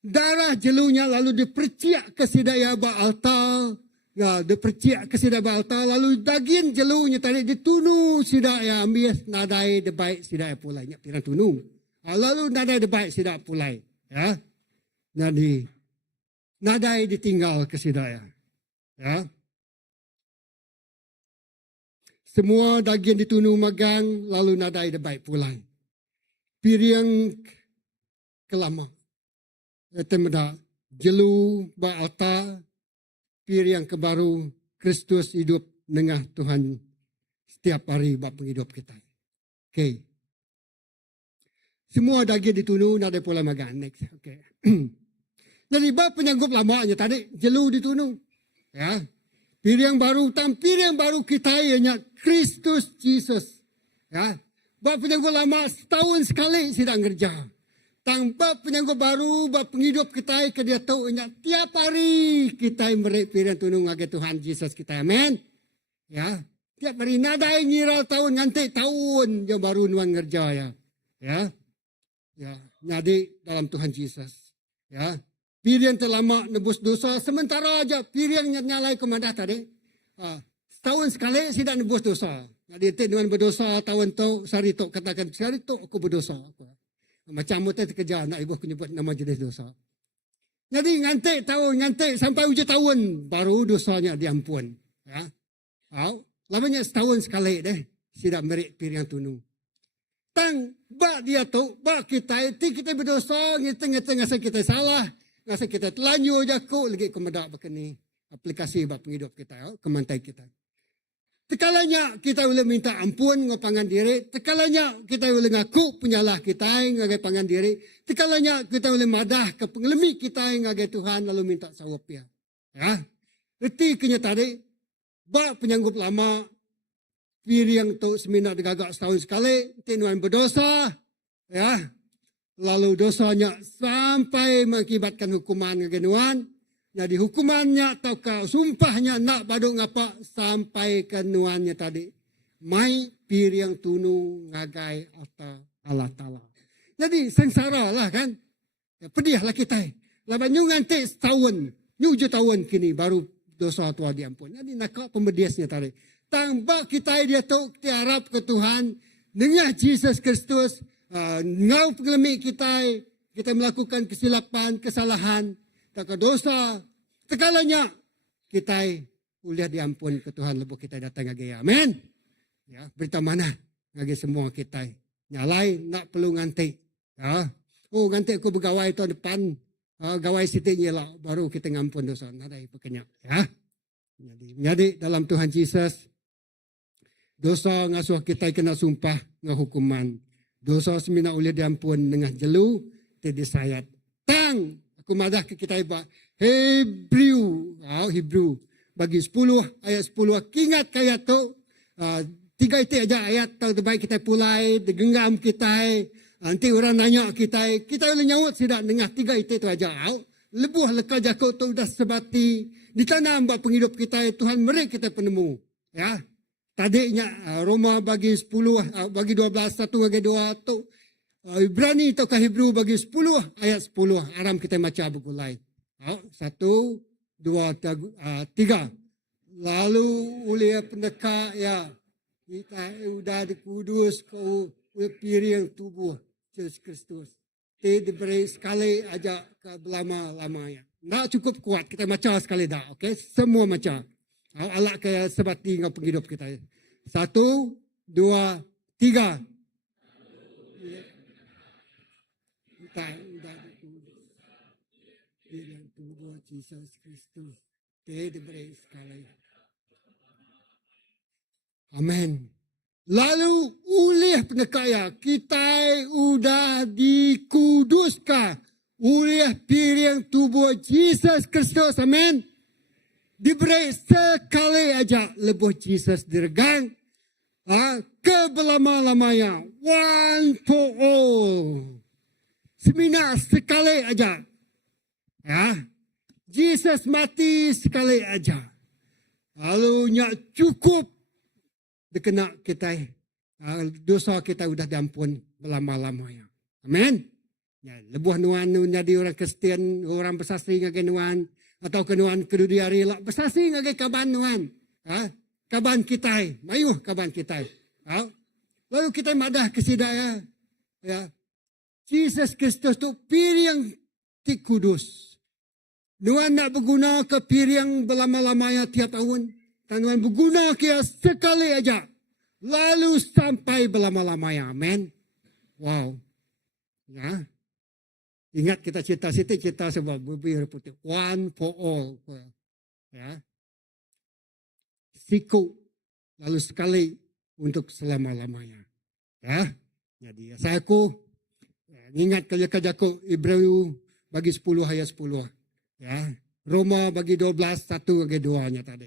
darah jelunya lalu diperciak ke sidaya bak altar. Ya, diperciak ke sida balta lalu daging jelunya tadi ditunu sida ya ambil nadai debaik sida ya pulai nya pirang tunu. Lalu nadai debaik sida pulai ya. Jadi nadai ditinggal ke sida ya. Ya. Semua daging ditunu magang lalu nadai debaik pulai. Piriang kelama. Temeda jelu ba alta pir yang kebaru, Kristus hidup dengan Tuhan setiap hari bab penghidup kita. Okay. Semua daging ditunu, ada pola magan. Next. Okay. Jadi bab penyanggup lamanya tadi, jelu ditunu. Ya. Pir yang baru, tampir yang baru kita ianya Kristus Jesus. Ya. Bab penyanggup lama setahun sekali sedang kerja. Tanpa penyanggup baru, bab penghidup kita ke dia tahu tiap hari kita merik pirian tunung ngagai Tuhan Yesus kita. Amen. Ya, tiap hari nadai ngiral tahun nganti tahun yang baru nuan ngerja ya. Ya. Ya, jadi dalam Tuhan Yesus. Ya. Pirian terlama nebus dosa sementara aja pirian nyalai kemandah tadi. Setahun sekali tidak nebus dosa. Jadi dengan berdosa tahun tu sari tu katakan sari tu aku berdosa. Macam mutai terkejar nak ibu aku nyebut nama jenis dosa. Jadi ngantik sampai hujung tahun baru dosanya diampun. Ya. Lamanya setahun sekali deh. Tidak merik piriang tunu. Tang bak dia tu, bak kita berdosa, ngiteng ngasa kita salah, ngasa kita telanjur jaku lagi kemedak begini. Aplikasi bak penghidup kita, kemantai kita. Tekalanya kita boleh minta ampun ngopangan diri. Tekalanya kita boleh ngaku penyalah kita ngagai pangan diri. Tekalanya kita boleh madah ke pengelemi kita ngagai Tuhan lalu minta sawap ya. Ya. Reti kenya tadi bak penyanggup lama piriang tu semina digagak setahun sekali tinuan berdosa ya. Lalu dosanya sampai mengakibatkan hukuman ngagai nuan. Jadi hukumannya atau sumpahnya nak baduk ngapa sampai ke nuannya tadi. Mai piriang tunu ngagai atau Allah Ta'ala. Jadi sengsara lah kan. Ya, pedihlah kita. Laban nyu nganti setahun. Nyu 7 tahun kini baru dosa tua diampun. Jadi nak pembediasnya tadi. Tambah kita dia tu tiarap ke Tuhan dengan Yesus Kristus. Ngau pengelemik kita melakukan kesilapan, kesalahan, tak dosa. Segalanya kita boleh diampun ke Tuhan lepas kita datang lagi. Amin. Ya, berita mana lagi semua kita. Nyalai nak perlu nganti. Ya. Oh, nganti aku bergawai tahun depan. Gawai sitiknya lah. Baru kita ngampun dosa. Nadai pekenyak. Ya. Jadi dalam Tuhan Yesus. Dosa ngasuh kita kena sumpah dengan hukuman. Dosa semina boleh diampun dengan jelu. Tidak disayat. Tang. Aku madah ke kita iba. Hebrew. Bagi 10 ayat 10. Ingat kaya tu. 3 itu aja ayat. Tahu terbaik kita pulai. Digenggam kita. Nanti orang nanya kita boleh nyawut tidak dengan 3 itu aja. Lebuh leka jakut tu dah sebati. Ditanam buat penghidup kita. Tuhan meri kita penemu. Ya. Tadinya Roma bagi 10, bagi 12, 1 bagi 2 tu. Ibrani atau Hebrew bagi 10 ayat 10. Aram kita macam begulai. 1, 2, 3. Lalu oleh pendekar ya. Kita sudah dikudus kau piring tubuh Yesus Kristus. Tidak diberi sekali aja ke lama-lamanya. Tak cukup kuat. Kita macam sekali dah. Okay? Semua macam. Alat kaya sebati dengan penghidup kita. 1, 2, 3. Kita sudah dikudus. Piring tubuh Yesus Kristus. Tidak diberi sekali. Amin. Lalu oleh pendekaya kita sudah dikuduskan oleh piring tubuh Yesus Kristus. Amin. Diberi sekali aja lebuh Yesus diregang ke belama-lamanya. One for all. Semina sekali aja. Ya. Yesus mati sekali aja. Lalu nyak cukup dikena kita. Dosa kita sudah diampun belama-lamanya. Amin. Ya, lebuh nuan jadi orang Kristen, orang bersasri ngake nuan. Atau kenuan kedua hari lah. Bersasi ngake kaban nuan. Kaban kita. Mayuh kaban kita. Lalu kita madah kesidaya. Ya. Yesus Kristus tu piring ti kudus. Nuan nak berguna ke piring belama-lamanya tiap tahun. Tuan berguna kia sekali aja. Lalu sampai belama-lamanya. Amin. Wow. Ya. Ingat kita cerita sebab bubir putih. One for all. Ya. Siku. Lalu sekali untuk selama-lamanya. Ya. Jadi saya ingat kerja-kerjaku Ibrani bagi 10 ayat 10. Ya. Roma bagi 12, 1 bagi 2-nya tadi.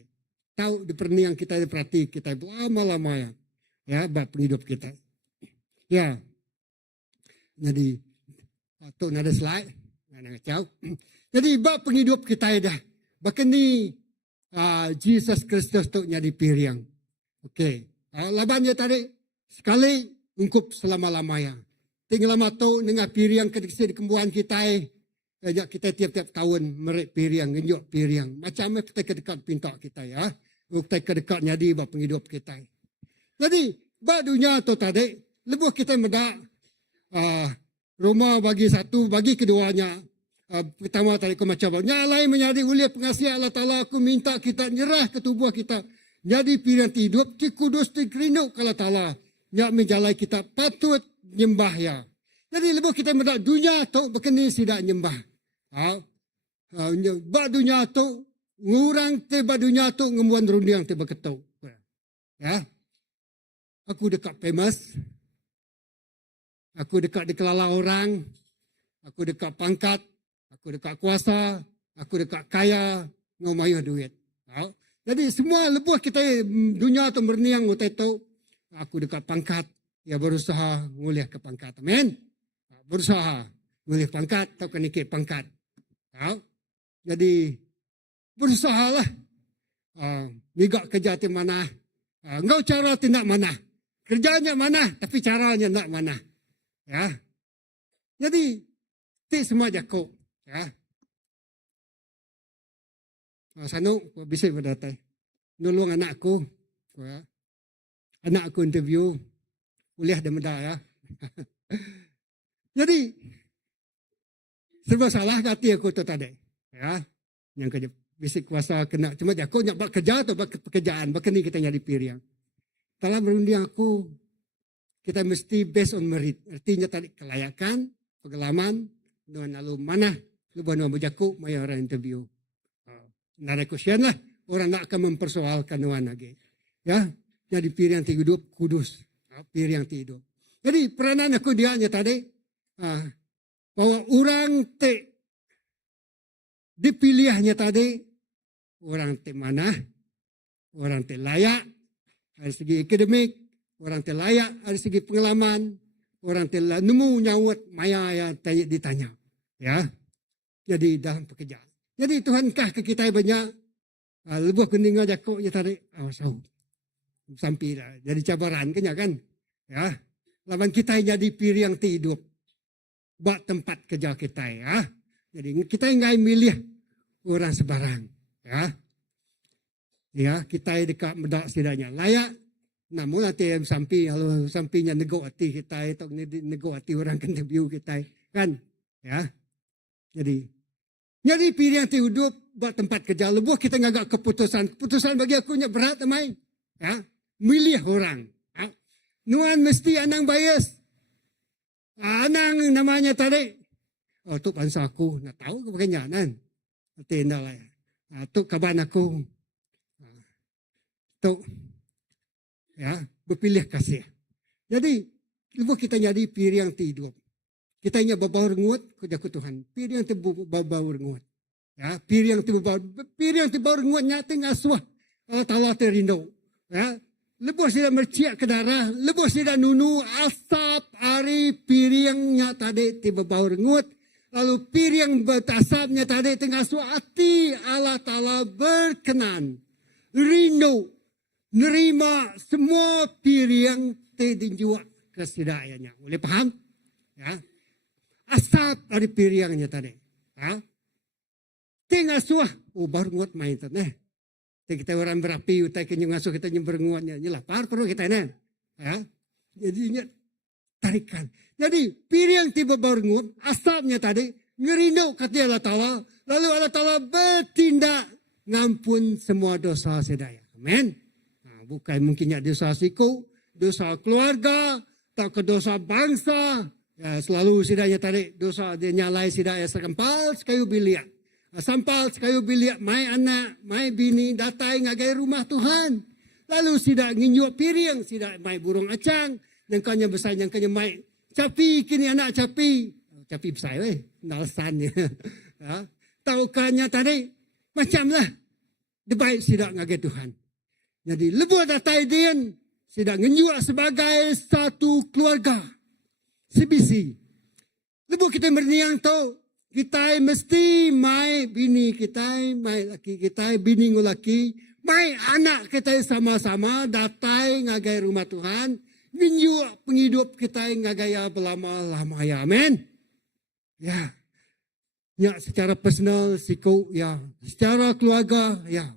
Tahu di perniang kita diperhati kita lama-lamanya. Ya, bab penghidup kita. Ya. Jadi tu ada slide. Jadi bab penghidup kita dah. Bahkan ni Jesus Kristus tu jadi piring. Okey. Labannya tadi sekali ungkup selama-lamanya. Tinggal lama tu dengan piring kedeksa di kembuhan kita. Kita tiap-tiap tahun merik piring, genjuk piring. Macam kita kedekat pintak kita ya. Kita kedekat jadi bab penghidup kita. Jadi bab dunia tu tadi lebuh kita medak Roma bagi 1, bagi keduanya. Pertama tadi aku macam nyalai menjadi oleh pengasihan Allah Ta'ala. Aku minta kita nyerah ke tubuh kita. Jadi pilihan hidup, ki kudus, ki kerinuk Allah Ta'ala. Nyak menjalai kita patut nyembah ya. Jadi lepas kita mendak dunia tu, berkini tidak nyembah. Bak dunia tu, ngurang tiba dunia tu, ngemuan rundiang tiba ketuk. Ya. Aku dekat famous. Aku dekat dikelala orang, aku dekat pangkat, aku dekat kuasa, aku dekat kaya, ngomayuh duit. Jadi semua lebuh kita dunia tu berniang utai tu, aku dekat pangkat, ya berusaha ngulih ke pangkat. Amin. Berusaha ngulih pangkat atau kenikit pangkat. Jadi berusahalah. Migak kerja di mana, engkau cara tindak mana, kerjanya mana, tapi caranya nak mana. Ya, jadi ti semua jago. Ya, Sano, bisa berdatai. Nolong anakku. Anakku interview. Kuliah dan meda ya. Jadi, serba salah hati aku tu tadi. Ya. Yang kerja. Bisik kuasa kena. Cuma aku nak buat kerja atau buat pekerjaan. Bahkan ni kita nyari pilihan. Dalam berunding aku, kita mesti based on merit. Artinya tadi kelayakan, pengalaman, dengan lalu mana. Lepas nak berjaku, maya orang interview. Nara kusian lah. Orang nak akan mempersoalkan nuan lagi. Ya. Jadi pilihan hidup kudus. Pilihan hidup. Jadi peranan aku dia hanya tadi. Bahwa orang dipilihnya tadi. Orang mana. Orang layak. Dari segi akademik. Orang layak dari segi pengalaman. Orang nemu nyawat maya yang ditanya. Ya. Jadi dalam pekerjaan. Jadi Tuhankah ke kita banyak lebih keningan jakok ya tadi sampai dah. Jadi cabaran kan? Ya. Lawan kita jadi piri yang hidup buat tempat kerja kita ya. Jadi kita enggak milih orang sebarang ya. Ya, kita dekat medak sidanya layak. Namun nanti sampai kalau sampainya nego hati kita itu nego hati orang interview kita kan ya. Jadi pilihan hidup buat tempat kerja. Lebuh kita ngagak keputusan. Keputusan bagi aku berat amai. Ya. Milih orang. Ya. Nuan mesti anang bias. Anang namanya tadi. Oh tu bangsa aku. Nak tahu ke bagian Tenda lah ya. Tu kaban aku. Tu. Ya. Berpilih kasih. Jadi. Lebuh kita jadi pilihan hidup. Kita ingat babaur ngut kerja ku Tuhan. Piri yang babaur ngut. Ya, piri yang babaur ngut nyata ngasuh. Allah Taala terindu. Ya, lepas tidak merciak ke darah, lepas tidak nunu asap ari piri yang nyata tadi tiba babaur ngut. Lalu piri yang berasapnya tadi tengah suah hati Allah Taala berkenan. Rindu. Nerima semua piri yang tinjau kesidayanya. Boleh paham? Ya. Asap dari piriangnya tadi. Ha? Tinggal suah. Oh baru nguat main tadi. Kita orang berapi. Kita ngasuh kita berenguatnya. Nyelah par perlu kita ini. Ya? Jadi tarikan. Jadi piriang tiba baru nguat. Asapnya tadi. Ngerindu kata Allah Ta'ala. Lalu Allah Ta'ala bertindak. Ngampun semua dosa sedaya. Amin. Bukan mungkinnya dosa siku. Dosa keluarga. Tak ke dosa bangsa. Ya, selalu sidanya tarik dosa dia nyalai sidaya sekampal sekayu biliak. Sampal sekayu biliak mai anak, mai bini datai ngagai rumah Tuhan. Lalu sidak nginjuk piring, sidak mai burung acang, dan kanya besar yang kanya mai capi kini anak capi. Capi besar nalsannya. Ya. Taukahnya tadi macamlah debaik sidak ngagai Tuhan. Jadi lebuh datai dia sidak nginjuk sebagai satu keluarga. Sebisi. Lepas kita berniang tahu, kita mesti mai bini kita, mai laki kita, bini ngulaki, mai anak kita sama-sama datai ngagai rumah Tuhan, minju penghidup kita ngagaya belama-lama ya, amin. Ya. Ya, secara personal, siku, ya. Secara keluarga, ya.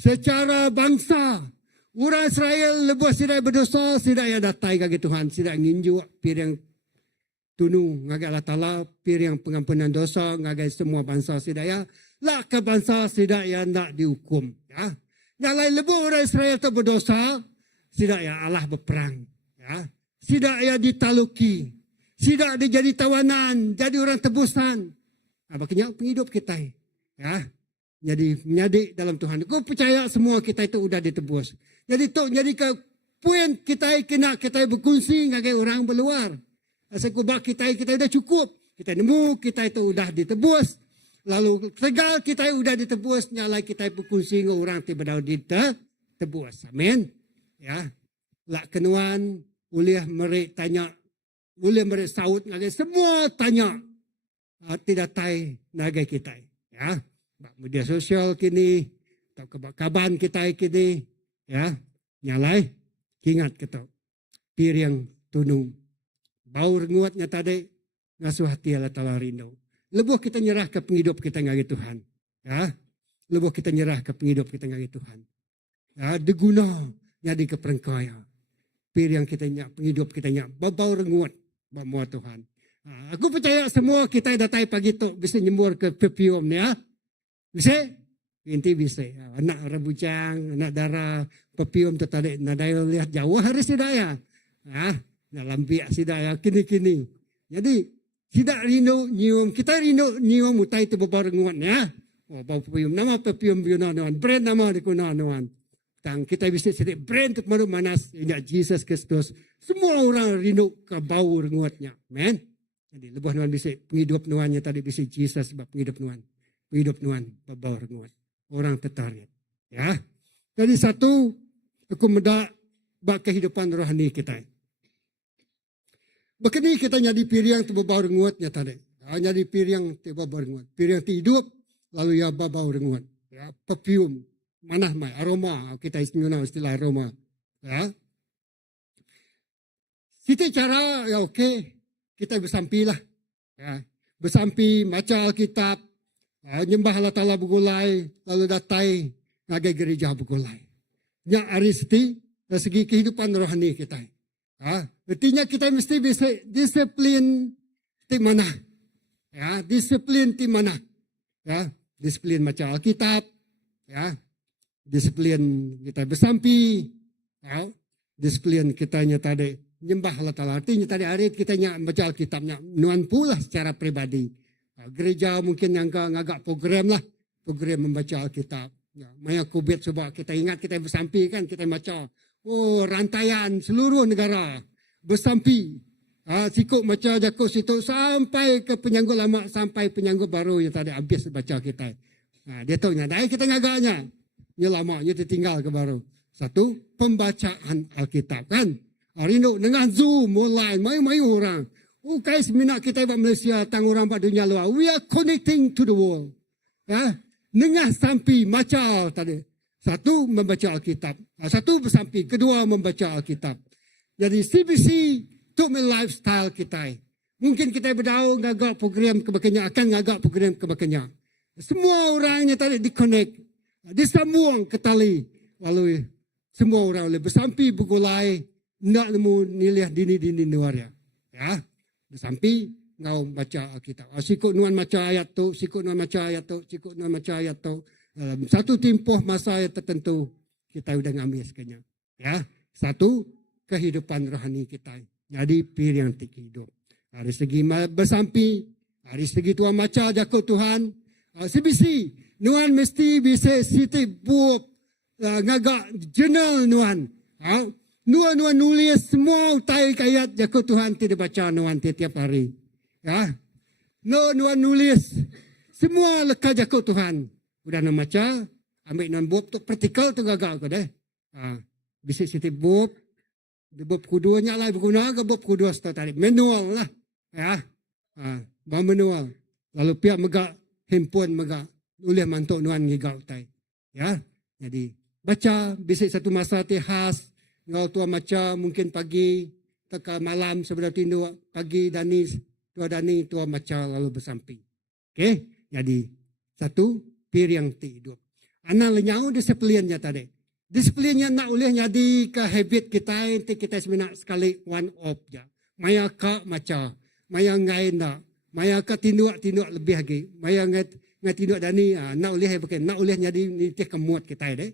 Secara bangsa, orang Israel lepas tidak berdosa, tidak ya datai ngagai Tuhan, tidak nginju pirang tunu ngagai Allah Ta'ala piring pengampunan dosa ngagai semua bangsa sidaya lah ke bangsa sidaya nak dihukum ya. Yang lain lebih orang Israel tu berdosa sidaya Allah berperang ya. Sidaya ditaluki, sidaya jadi tawanan, jadi orang tebusan. Makanya penghidup kita ya. Jadi menjadi dalam Tuhan. Kau percaya semua kita itu sudah ditebus. Jadi tu jadi ke poin kita kena kita berkongsi ngagai orang berluar. Sekubah kita sudah cukup. Kita nemu, kita itu sudah ditebus. Lalu segala kita sudah ditebus. Nyalai kita berkongsi dengan orang tiba-tiba ditebus. Amin. Ya. Lak kenuan, boleh mereka tanya. Boleh mereka saut. Semua tanya. Tidak tay nagai kita. Ya. Media sosial kini. Kaban kita kini. Ya. Nyalai. Ingat kita. Piring tunung. Baur nguatnya tadi ngasuh hati Allah Ta'ala rindu. Lebuh kita nyerah ke penghidup kita ngagai Tuhan. Ya. Lepas kita nyerah ke penghidup kita ngagi Tuhan. Ya, diguna jadi ke perengkaya. Pir yang kita nyak, penghidup kita nyak, babau renguat, bawa Tuhan. Aku percaya semua kita datai pagi tu bisa nyembur ke perfume ni, ya. Bisa? Inti bisa. Anak rebujang, anak darah, perfume tu tadi, nadaya lihat jauh hari sidaya. Dalam biak sidaya, kini-kini. Jadi, tidak rindu nyium, kita rindu nyium utai tu babau renguat, ya. Bau perfume, nama perfume biunan, brand nama dikunanuan. Kita bisa sedih brand untuk maru manas ingat Jesus Kristus. Semua orang rindu ke bau renguatnya. Amen. Jadi lebah nuan bisa penghidup nuannya tadi bisa Jesus sebab penghidup nuan. Penghidup nuan bau renguat. Orang tertarik. Ya. Jadi satu aku medak bak kehidupan rohani kita. Begini kita jadi piriang tu bau renguatnya tadi. Jadi piriang tu bau renguat. Piriang tu hidup lalu ya bau renguat. Ya, perfume. Mana mai aroma kita istilah aroma, ya. Kita cara ya okey kita bersampilah, ya. Bersampi baca Alkitab, nyembah Allah Taala begulai, lalu datai ngagai gereja begulai. Nya aristi dari segi kehidupan rohani kita. Ya, artinya kita mesti bisa disiplin di mana, ya, disiplin di mana, ya, disiplin baca Alkitab, ya. Disiplin kita bersampi, ya. Disiplin kitanya tadi nyembah Allah Ta'ala. Artinya tadi hari kita baca Alkitabnya nuan pula secara pribadi. Gereja mungkin yang ngagak program lah, program membaca Alkitab. Ya, maya kubit coba kita ingat kita bersampi kan kita baca. Oh rantaian seluruh negara bersampi. Sikut baca jakut situ sampai ke penyanggut lama sampai penyanggut baru yang tadi habis baca kita. Dia tahu nya, dah kita ngagaknya. Ia lama, ia tertinggal ke baru. Satu, pembacaan Alkitab kan. Rindu dengan Zoom, online, mayu-mayu orang. Oh guys, minat kita buat Malaysia, tang orang buat dunia luar. We are connecting to the world. Ya, nengah sampi, macal tadi. Satu, membaca Alkitab. Satu bersampi, kedua membaca Alkitab. Jadi CBC, untuk lifestyle kita. Mungkin kita berdaun, ngagak program kebakanya, akan ngagak program kebakanya. Semua orangnya tadi di-connect. Disambung ke tali. Lalu semua orang boleh bersampi bergulai. Nak nemu nilai dini-dini luar ya. Ya. Bersampi, ngau baca Alkitab. Sikut nuan baca ayat tu, sikut nuan baca ayat tu, sikut nuan baca ayat tu. Dalam satu tempoh masa yang tertentu, kita sudah ngambil sekanya. Ya. Satu, kehidupan rohani kita. Jadi pir yang hidup. Dari segi bersampi, dari segi tuan baca jakut Tuhan. CBC, nuan mesti bisa siti buat ngagak jurnal nuan. Nuan nulis semua utai ayat jakut Tuhan tidak baca nuan tiap hari. Ya. Nuan nulis semua leka jakut Tuhan. Udah nak baca, ambil nuan buat tu praktikal tu gagak ke deh. Bisa siti buat. Buat keduanya lah berguna ke buat kedua tadi. Manual lah. Ya. Manual. Lalu pihak megak handphone megak. Boleh mantuk nuan ngigau tai. Ya. Jadi baca bisa satu masa ti khas. Ngau tua baca mungkin pagi teka malam sebelah tindu pagi dani tua baca lalu bersamping. Okey. Jadi satu pir yang ti hidup. Anak lenyau disiplinnya tadi. Disiplinnya nak boleh jadi ke habit kita nanti kita sebenarnya sekali one off je. Maya ka baca. Maya ngai nak. Maya ka tindu lebih lagi. Maya ngai tindu dani nak boleh bukan nak boleh jadi nanti kemuat kita deh.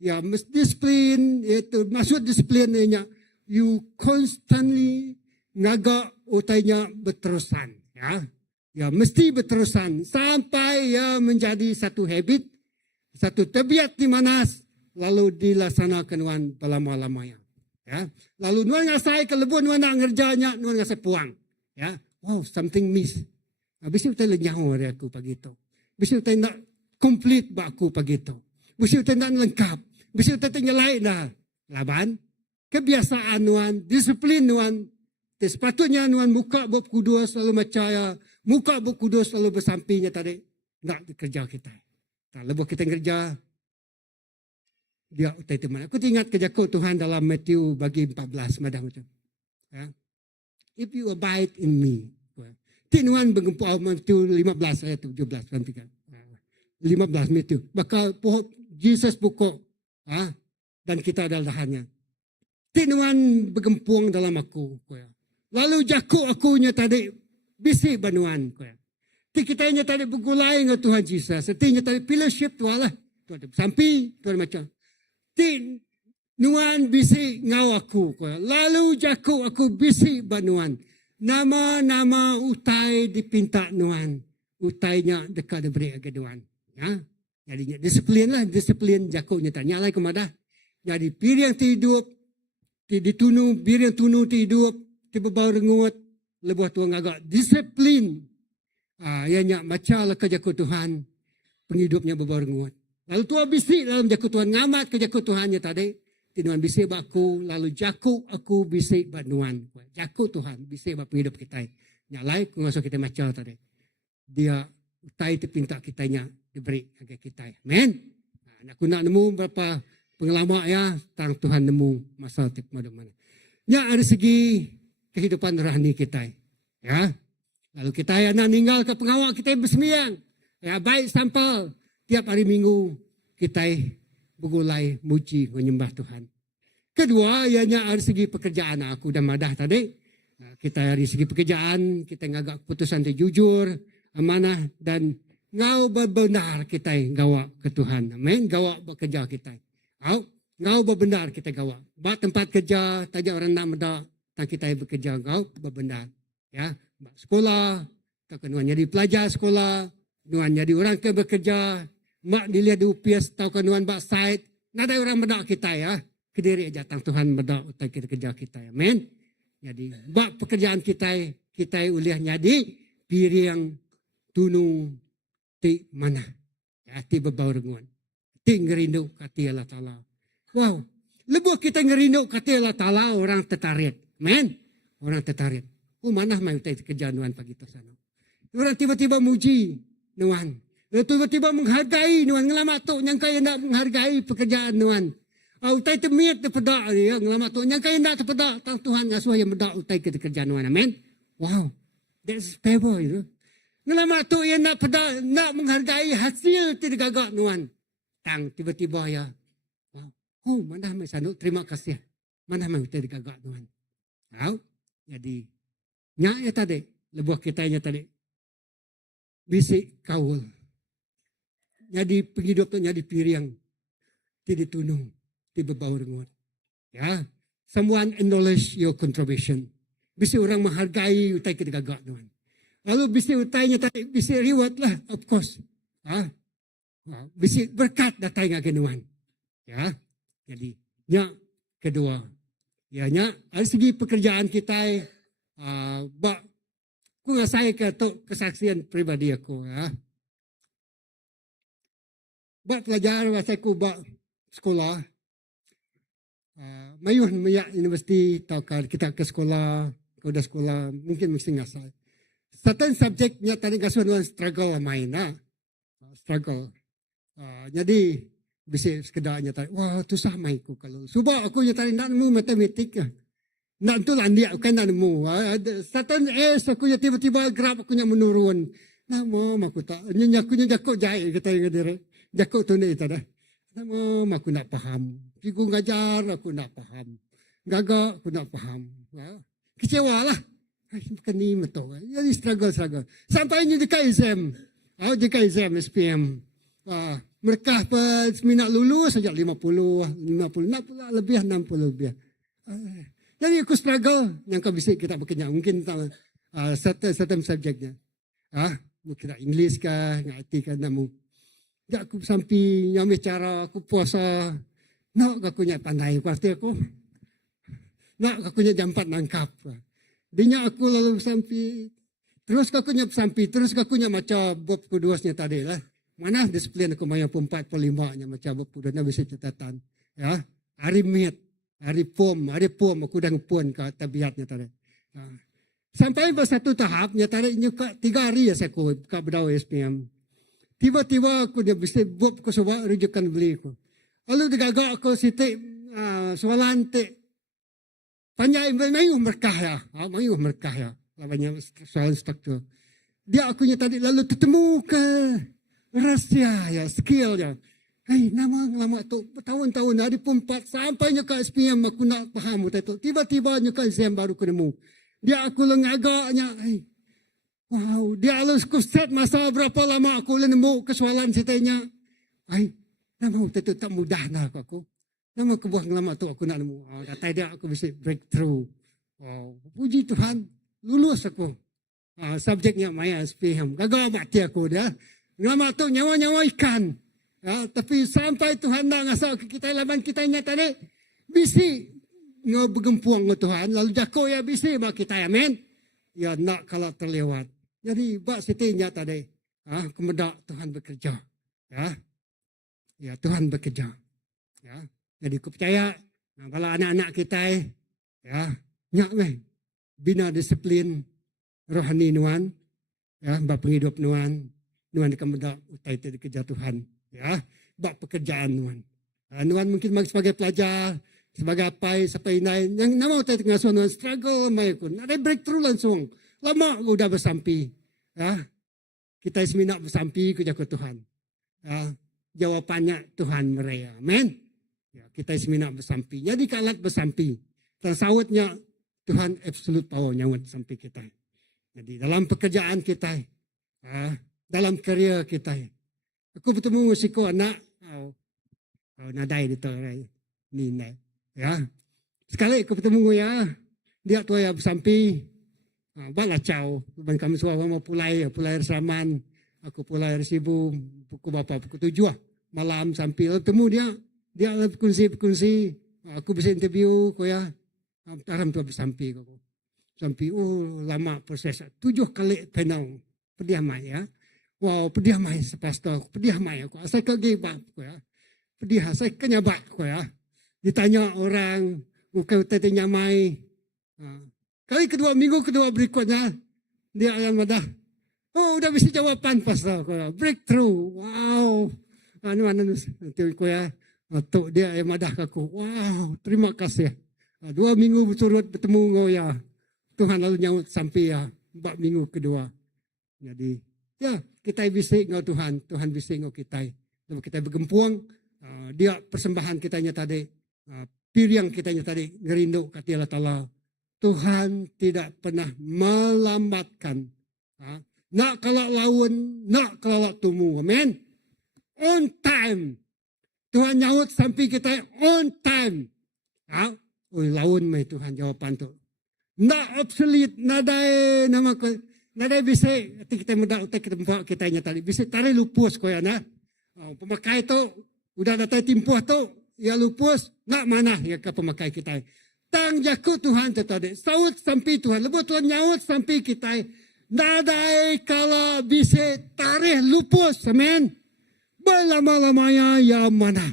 Ya, mesti disiplin, itu maksud disiplinnya, you constantly ngagak utainya berterusan, ya. Ya, mesti berterusan sampai ya menjadi satu habit, satu tabiat di mana lalu dilaksanakan nuan lama-lamanya, ya. Lalu nuan ngasai kelebun nuan nak ngerjanya, nuan ngasai puang, ya. Wow, something miss. Habis itu lenyau hari aku pagi itu. Habis itu nak complete bak aku pagi itu. Habis itu nak lengkap. Bisa tetap lain dah. Laban, kebiasaan nuan, disiplin nuan. Sepatutnya nuan muka bab kudus selalu macaya. Muka bab kudus selalu bersampinya tadi. Nak kerja kita. Tak lebih kita kerja. Dia utai teman. Aku ingat kerja kau Tuhan dalam Matthew bagi 14. Madam macam. Ya. If you abide in me. Ti nuan bergempur Matthew 15 ayat 17. 15 meter. Bakal pohon Jesus pokok. Dan kita adalah dahannya. Tinuan bergempuang dalam aku. Lalu jakuk akunya tadi bisik banuan. Ti kitanya tadi bergulai dengan Tuhan Yesus. Setinya tadi fellowship tu lah. Tuhan sampai, Tuhan macam. Ti nuan bisik ngau aku. Lalu jakuk aku bisik banuan. Nama-nama utai dipinta nuan. Utainya dekat diberi agak nuan. Jadi disiplin lah. Disiplin jakuknya tak nyalai kemadah. Jadi piring tidup. Ditunu, piring tunu tidup. Tiba-bau rengut. Lebuh tuan agak disiplin. Ianya macam lah kejakut Tuhan. Penghidupnya berbau rengut. Lalu tuan bisik dalam jakut Tuhan. Ngamat kejakut Tuhannya tadi. Tinuan bisik baku, lalu jakuk aku bisik bak nuan. Jakuk Tuhan, bisik bak penghidup kita. Nyalai, ku ngasuh kita macam tadi. Dia utai tu pinta kitanya diberi ke kita. Amen. Aku nak nemu berapa pengalaman ya tentang Tuhan nemu masa tip mana-mana. Ya dari segi kehidupan rohani kita. Ya. Lalu kita yang nak tinggal ke pengawal kita bersembahyang. Ya baik sampel tiap hari Minggu kita bergulai muji menyembah Tuhan. Kedua, ianya dari segi pekerjaan aku dan madah tadi. Kita dari segi pekerjaan, kita ngagak keputusan tu jujur, amanah dan ngau benar kita gawa ke Tuhan. Amin. Gawa bekerja kita. Ngau benar kita gawa. Bak tempat kerja, tajak orang nak medak, tak kita bekerja ngau benar. Ya, bak sekolah, tak kenuan jadi pelajar sekolah, nuan jadi orang ke bekerja. Mak dilihat di UPS tahu kanuan bak site. Nada orang medak kita ya. Kediri aja tang Tuhan medak utai kita kerja kita. Amen. Jadi bak pekerjaan kita uliah jadi piring tunu ti mana. Ya ti berbau renguan. Ti ngerindu kati Allah Ta'ala. Wow. Lebuh kita ngerindu kati Allah Ta'ala orang tertarik. Amen. Orang tertarik. Oh mana mai utai kerjaan nuan pagi tu sana. Orang tiba-tiba muji nuan. Tiba-tiba menghargai nuan ngelamat tu nyangka yang nak menghargai pekerjaan nuan. Utai temit terpedak dia ngelamat tu nyangka yang nak terpedak tang Tuhan ngasuh yang bedak utai kita kerjaan nuan. Amen. Wow. That's favor itu. Ngelamat tu yang nak pedak nak menghargai hasil tidak gagak nuan. Tang tiba-tiba ya. Wow. Oh mana mai sanuk terima kasih. Mana mai utai gagak nuan. Tahu? Jadi nyak ya tadi lebuh kitanya tadi. Bisik kaul. Jadi penghidup tu jadi piring. Tidak tunung. Tidak berbau rengut. Ya. Someone acknowledge your contribution. Bisa orang menghargai utai kita gagak tuan. Lalu bisa utainya tadi. Bisa reward lah. Of course. Bisa berkat datang dengan tuan. Ya. Jadi. Nyak kedua. Ya nyak. Dari segi pekerjaan kita. Aku ngasai ke kesaksian pribadi aku. Ya. Bak pelajar masa aku bak sekolah. Mayuh meyak universiti tau kan kita ke sekolah, kau dah sekolah mungkin mesti ngasal. Certain subjeknya tadi kasuan nuan struggle main struggle. Jadi bisa sekedarnya tadi wah tu sama aku kalau subak aku je tadi nak nemu matematik. Nak tu landia kan nak nemu. Certain S aku je tiba-tiba graf aku nya menurun. Nama aku tak aku nya jakuk jahit kata diri. Jakuk tu ni tadi. Nama aku nak faham. Cikgu ngajar aku nak faham. Gagak aku nak faham. Kecewa lah. Bukan ni betul. Jadi struggle. Sampai ni dekat exam. Dekat exam SPM. Mereka nak lulus saja 50. Nak pula lebih 60 lebih. Jadi aku struggle. Yang kau bisa kita bekerja. Mungkin certain subjeknya. Kita English kah, ngerti kah, namu. Ya aku sampai nyampe cara aku puasa. Nak aku nya pandai kuarti aku. Nak aku nya jam 4 nangkap. Dinya aku lalu sampai. Terus aku nya sampai. Terus aku nya macam bob kuduasnya tadi lah. Mana disiplin aku maya 4-5 nya macam bob kuduasnya bisa catatan. Ya. Hari mit. Hari pom aku dah ngepun ke tabiatnya tadi. Sampai pada satu tahapnya tadi nyuka 3 hari ya saya ku ke berdau SPM. Tiba-tiba aku dia bisa buat aku sebab rujukan beli aku. Lalu digagak aku sitik soalan tik. Panjang mayuh merkah ya. Mayuh merkah ya. Lawannya soalan struktur. Dia akunya tadi lalu ketemu ke. rahsia ya, skillnya. Hei, nama lama tu tahun-tahun hari pempat sampainya ke SPM aku nak faham tu. Tiba-tiba nya ke SPM baru aku nemu. Dia aku lengagaknya. Hei. Wow, dia halus ku set masa berapa lama aku nemu kesoalan setanya. Hei, nama tu tak mudah nak aku. Nama kebuah lama tu aku nak nemu. Oh, kata dia aku bisa breakthrough. Oh, puji Tuhan, lulus aku. Subjeknya Maya SPM. Gagal mati aku dia. Lama tu nyawa-nyawa ikan. Ya, tapi sampai Tuhan nak ngasau kita laban kita ingat tadi. Bisi bergempuang ke Tuhan. Lalu jago ya bisi bak kita. Amin. Ya nak kalau terlewat. Jadi bak sitinya tadi. Kemedak Tuhan bekerja. Ya Tuhan bekerja. Ya. Jadi aku percaya. Kalau anak-anak kita. Ya. Nyak meh. Bina disiplin. Rohani nuan. Ya. Bak penghidup nuan. Nuan kemedak. Utai itu dikerja Tuhan. Ya, bak pekerjaan Nuan. Nuan mungkin sebagai pelajar, sebagai apa, sampai naik. Yang nama saya ngasuh Nuan struggle mai kun. Ada breakthrough langsung. Lama aku udah bersampi. Ya, kita semina bersampi ke jago Tuhan. Ya, jawabannya Tuhan mereka. Amin. Ya, kita semina bersampi. Jadi kalat bersampi. Dan sawutnya Tuhan absolute power nyawut sampai kita. Jadi dalam pekerjaan kita, dalam kerja kita. Aku bertemu musiko anak, nadai itu ni ya. Sekali aku bertemu ya, dia tua ya bersampi, bala caw, ban kami suara mau pulai rekaman, aku pulai resibu, pukul berapa, pukul 7 malam sampai bertemu dia berkunci, aku bisa interview ko ya, taram tu bersampi ko. Sampai lama proses 7 kali penau, pediamai ya. Wow, pedih mai sepastor, pedih mai aku. Saya kegibah aku ya. Pedih, saya kenyabak aku ya. Ditanya orang, kau tanya mai. Kali minggu kedua berikutnya, dia alam madah. Oh, udah bisa jawaban pastor aku ya. Breakthrough, wow. Nanti aku ya. Tok dia yang madah aku. Wow, terima kasih. 2 minggu berturut bertemu kau ya. Tuhan lalu nyaut sampai ya. 4 minggu kedua. Jadi, ya, kita bisik ngau Tuhan, Tuhan bisik ngau kita. Lalu kita bergempuang, dia persembahan kitanya tadi, piriang kitanya tadi, ngerindu kata Allah Ta'ala. Tuhan tidak pernah melambatkan. Nak kalak lawan, nak kalak tumu. Amin. On time. Tuhan nyaut sampai kita on time. Lawan mai Tuhan jawapan tu. Nak obsolete, nadai nama nadai bisa kita muda utak kita tempat kita nya tadi bisa tarik lupus ko ya na. Pemakai tu udah datang timpuh tu ya lupus nak mana ya ke pemakai kita. Tang jaku Tuhan tu tadi. Saut sampai Tuhan. Lepas Tuhan nyaut sampai kita. Nadai kalau bisa tarik lupus. Amin. Berlama-lamanya ya mana.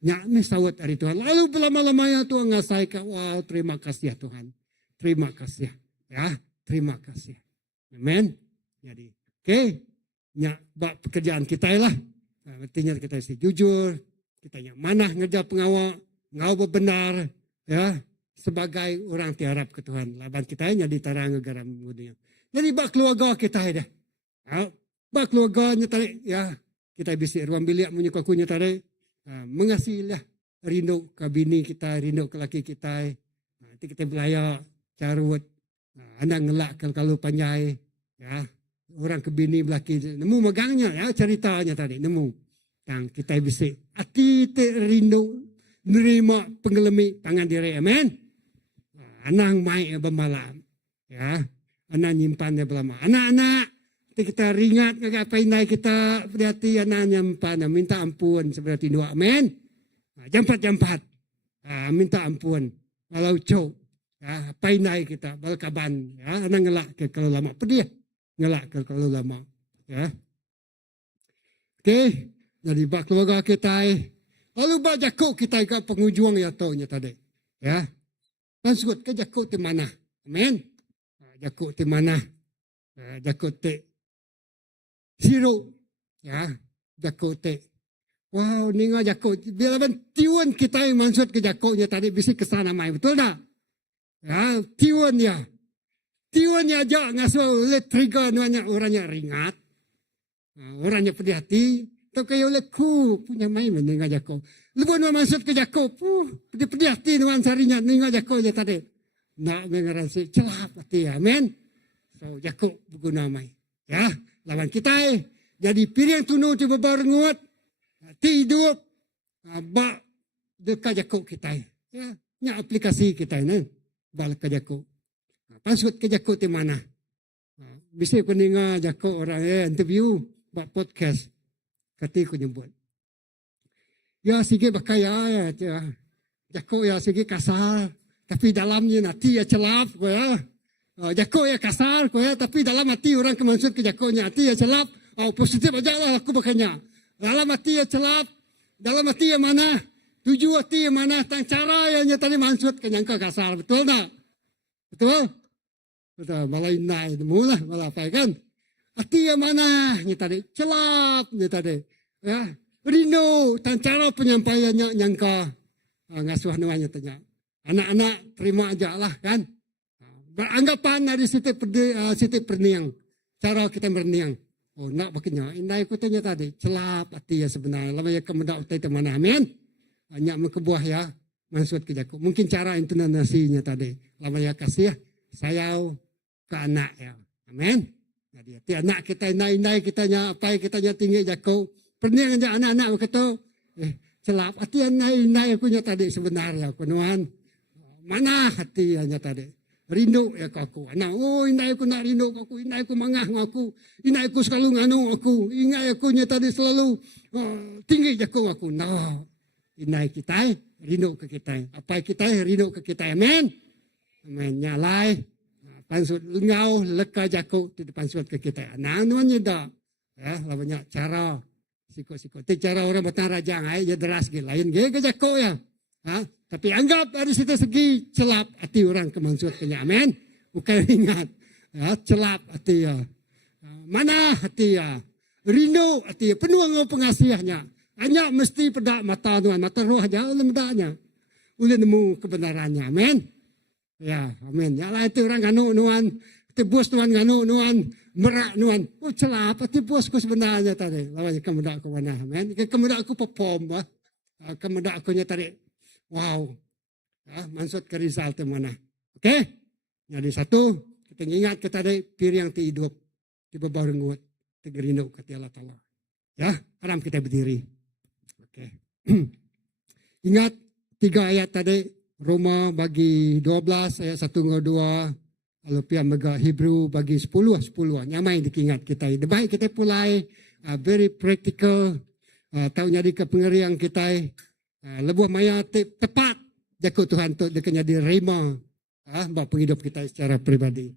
Ya ni saut dari Tuhan. Lalu berlama-lamanya Tuhan ngasai ka. Wow, terima kasih ya Tuhan. Terima kasih. Ya, terima kasih. Amen. Jadi, nya bak pekerjaan kita lah. Artinya kita mesti jujur, kita yang mana ngerja pengawal, ngau benar, ya, sebagai orang tiarap ke Tuhan. Laban kita jadi tarang garam dunia. Jadi bak keluarga kita dah. Bak keluarganya tadi, ya, kita bisa ruang bilik menyuka kunya tadi, mengasihi lah, rindu ke bini kita, rindu ke laki kita. Nanti kita belajar carut. Anak ngelak kalau panjai, ya orang kebini belaki nemu megangnya ya ceritanya tadi nemu, yang kita bisa hati rindu menerima penggelemi tangan diri, amin. Anak mai bermalam, ya anak nyimpan berlama, anak-anak kita ringat ngapain naik kita berarti anak nyimpan minta ampun seperti dua, amin. Jampat, minta ampun kalau cok. Ya, painai kita balkaban ya, anak ngelak ke kalau lama pedih ngelak ke kalau lama ya. Oke, jadi bak keluarga kita lalu bak jakuk kita ke pengujuang ya taunya tadi ya. Dan sebut ke jakuk di mana, amin. Jakuk di mana, jakuk di zero ya, jakuk di wow ni ngah jakuk bila tiwan kita yang maksud ke jakuknya tadi bisa kesana mai, betul tak? Ya, tiwannya aja ngasuh oleh trigger nuanya orangnya ringat. Orangnya pedih hati. Tak kaya oleh ku punya main mendengar jako. Lepas nuan maksud ke jako. Pedih hati nuan sarinya dengar jako je tadi. Nak mengarasi celap hati. Amin. So jako berguna mai. Ya, lawan kita. Jadi piring tunu ti bebarengut. Ti hidup. Bak dekat jako kita. Ya, nya aplikasi kita ni. Balik ke jako. Pasut ke jako ti mana. Bisa ku dengar jako orang interview. Buat podcast. Kati ku nyebut. Ya sikit bakaya ya. Jako ya sikit kasar. Tapi dalamnya nanti ya celap ko ya. Jako ya kasar ko ya. Tapi dalam hati orang kemaksud ke jakonya. Hati ya celap. Positif aja lah aku bakanya. Dalam hati ya celap. Dalam hati ya mana. Tuju hati ya mana. Tang cara yang tadi maksud ke nyangka kasar. Betul tak? Betul? Betul. Malah inai. Mula malah apa kan. Hati yang mana. Ini tadi. Celap. Ini tadi. Ya, rindu dan cara penyampaiannya nyangka ngasuh nuannya tanya. Anak-anak terima aja lah kan. Beranggapan dari siti perniang. Cara kita berniang. Oh nak baknya. Indai ku tanya tadi. Celap hati ya sebenarnya. Lama ya kemudak utai temana. Amin. Banyak mengkebuah ya. Maksud ke jaku. Mungkin cara intonasinya tadi. Lama ya kasih ya. Sayau ke anak ya. Amin. Jadi hati anak kita indai kitanya apa kitanya tinggi jaku. Pernah aja anak-anak berkata, celap hati indai aku nya tadi sebenarnya aku nuan. Mana hati nya tadi? Rindu ya aku. Anak, indai aku nak rindu aku, indai aku mangah aku, indai aku selalu nganu aku, ingat aku nya tadi selalu tinggi jaku aku. No, indai kita rindu ke kita. Apa kita rindu ke kita? Amin. Amin. Nyalai. Pansut ngau leka jaku di depan suat ke kita. Anak nuan dah. Ya, banyak cara. Siko-siko. Itu cara orang batang rajang. Ya deras gitu. Lain gitu jako ya. Tapi anggap dari situ segi celap hati orang kemaksud kenya. Amin. Bukan ingat. Ya, celap hati ya. Mana hati ya. Rindu hati ya. Penuh dengan pengasihnya. Hanya mesti pedak mata tuan. Mata roh aja. Oleh medaknya. Oleh nemu kebenarannya. Amin. Ya. Amin. Ya lah itu orang nganu nuan. Itu bos tuan nganu nuan. Merak nuan. Oh celap. Itu bosku sebenarnya tadi. Lawan kemudak aku mana. Amin. Kemudak aku perform. Kemudak aku nya tadi. Wow. Maksud ke result itu mana. Oke. Jadi satu. Kita ingat ke tadi. Pir yang ti hidup. Ti bebarengut. Ti gerindu ke Allah Ta'ala. Ya. Haram kita berdiri. Oke. Ingat 3 ayat tadi. Roma bagi 12. Ayat 1-2. Kalau pihak mega Hebrew bagi 10. Nyamai dikingat kita. Baik kita mulai very practical. Tahu jadi kepengerian kita. Lebuh maya tepat. Jakut Tuhan tu dia jadi rema. Buat penghidup kita secara pribadi.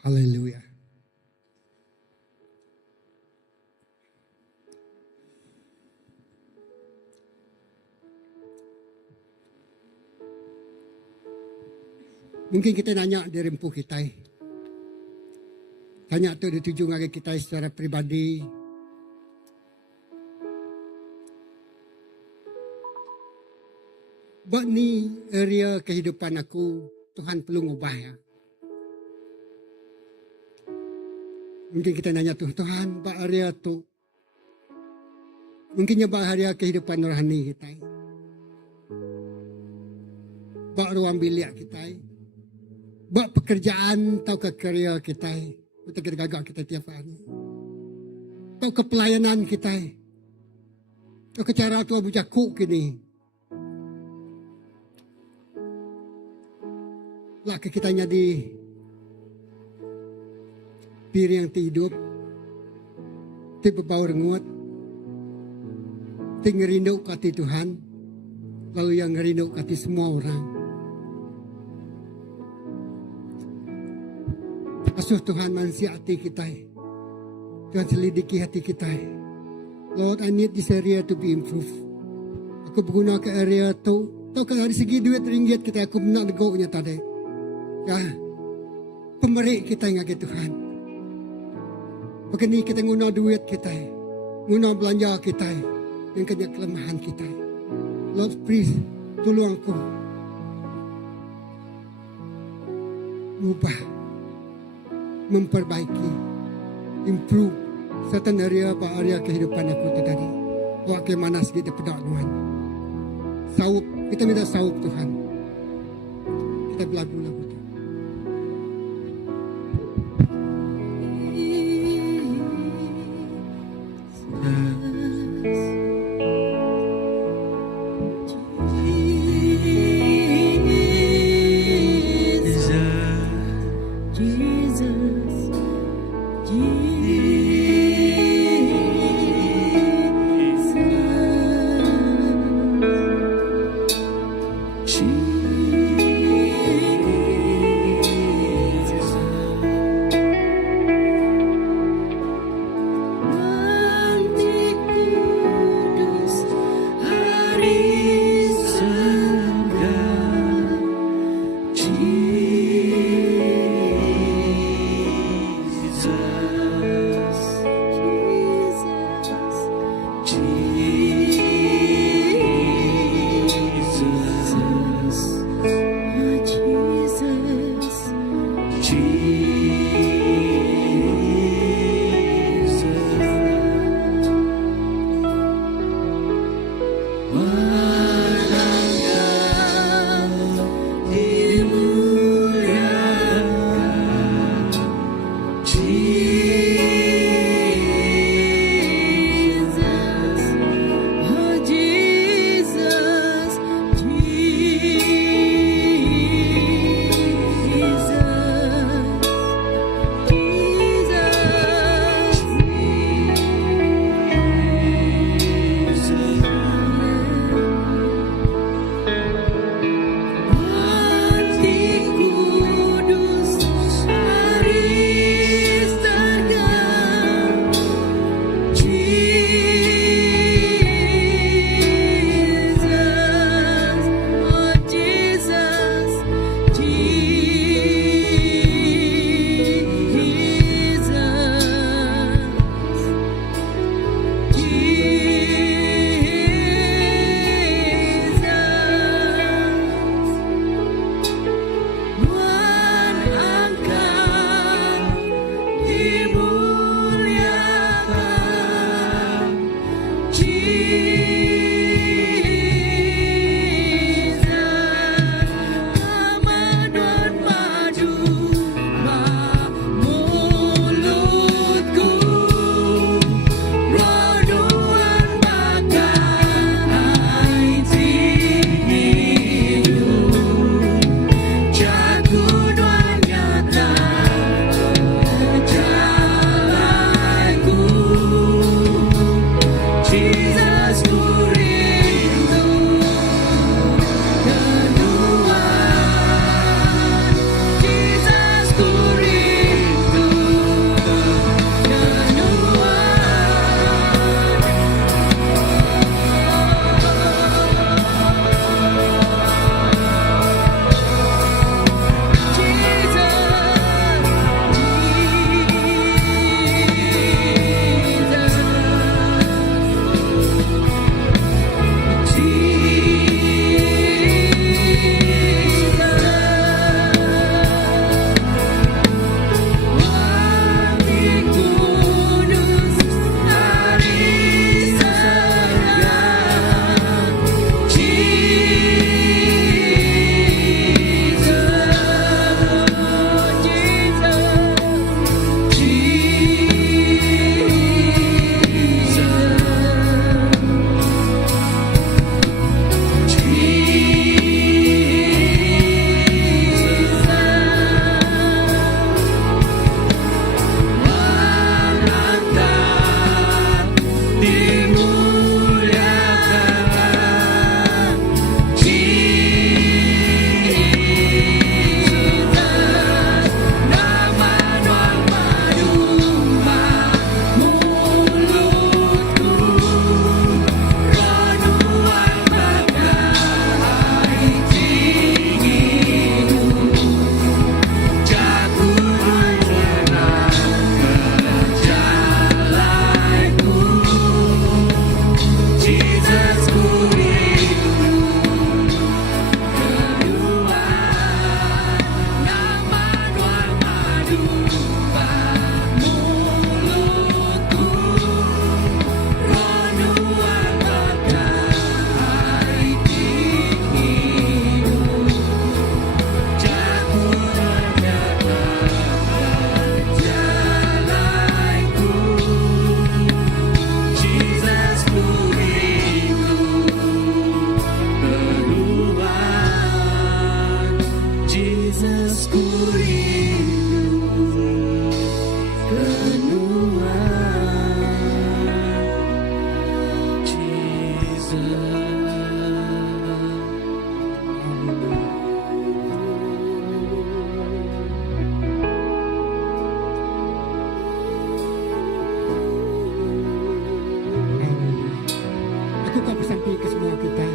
Haleluya. Mungkin kita nanya di rempuh kita. Tanya tu dituju ngake kita secara pribadi. Buat ni area kehidupan aku, Tuhan perlu ngubah ya. Mungkin kita nanya Tuhan, buat area tu. Mungkinnya buat area kehidupan rohani kita. Buat ruang bilik kita. Buat pekerjaan atau ke kerja kita. Untuk kita gagak kita tiap hari. Atau ke pelayanan kita. Atau ke cara tu abu jakuk kini. Lah kita jadi pir yang hidup, ti berbau rengut, ti ngerindu hati Tuhan, lalu yang ngerindu hati semua orang. Asuh Tuhan mansi hati kita, Tuhan selidiki hati kita. Lord, I need this area to be improved. Aku berguna ke area tu. Tahu kan dari segi duit ringgit kita aku nak negoknya tadi. Ya. Pemberi kita yang agak Tuhan. Begini kita guna duit kita. Guna belanja kita. Yang kena kelemahan kita. Lord please. Tolong aku. Ubah. Memperbaiki. Improve. Certain area kehidupan aku tu tadi. Wak ke mana segitu pedak Tuhan. Saup. Kita minta saup Tuhan. Kita berlagu-lagu tu. Jesus, ku rindu keluar. Aku kau bersampai ke semua kita,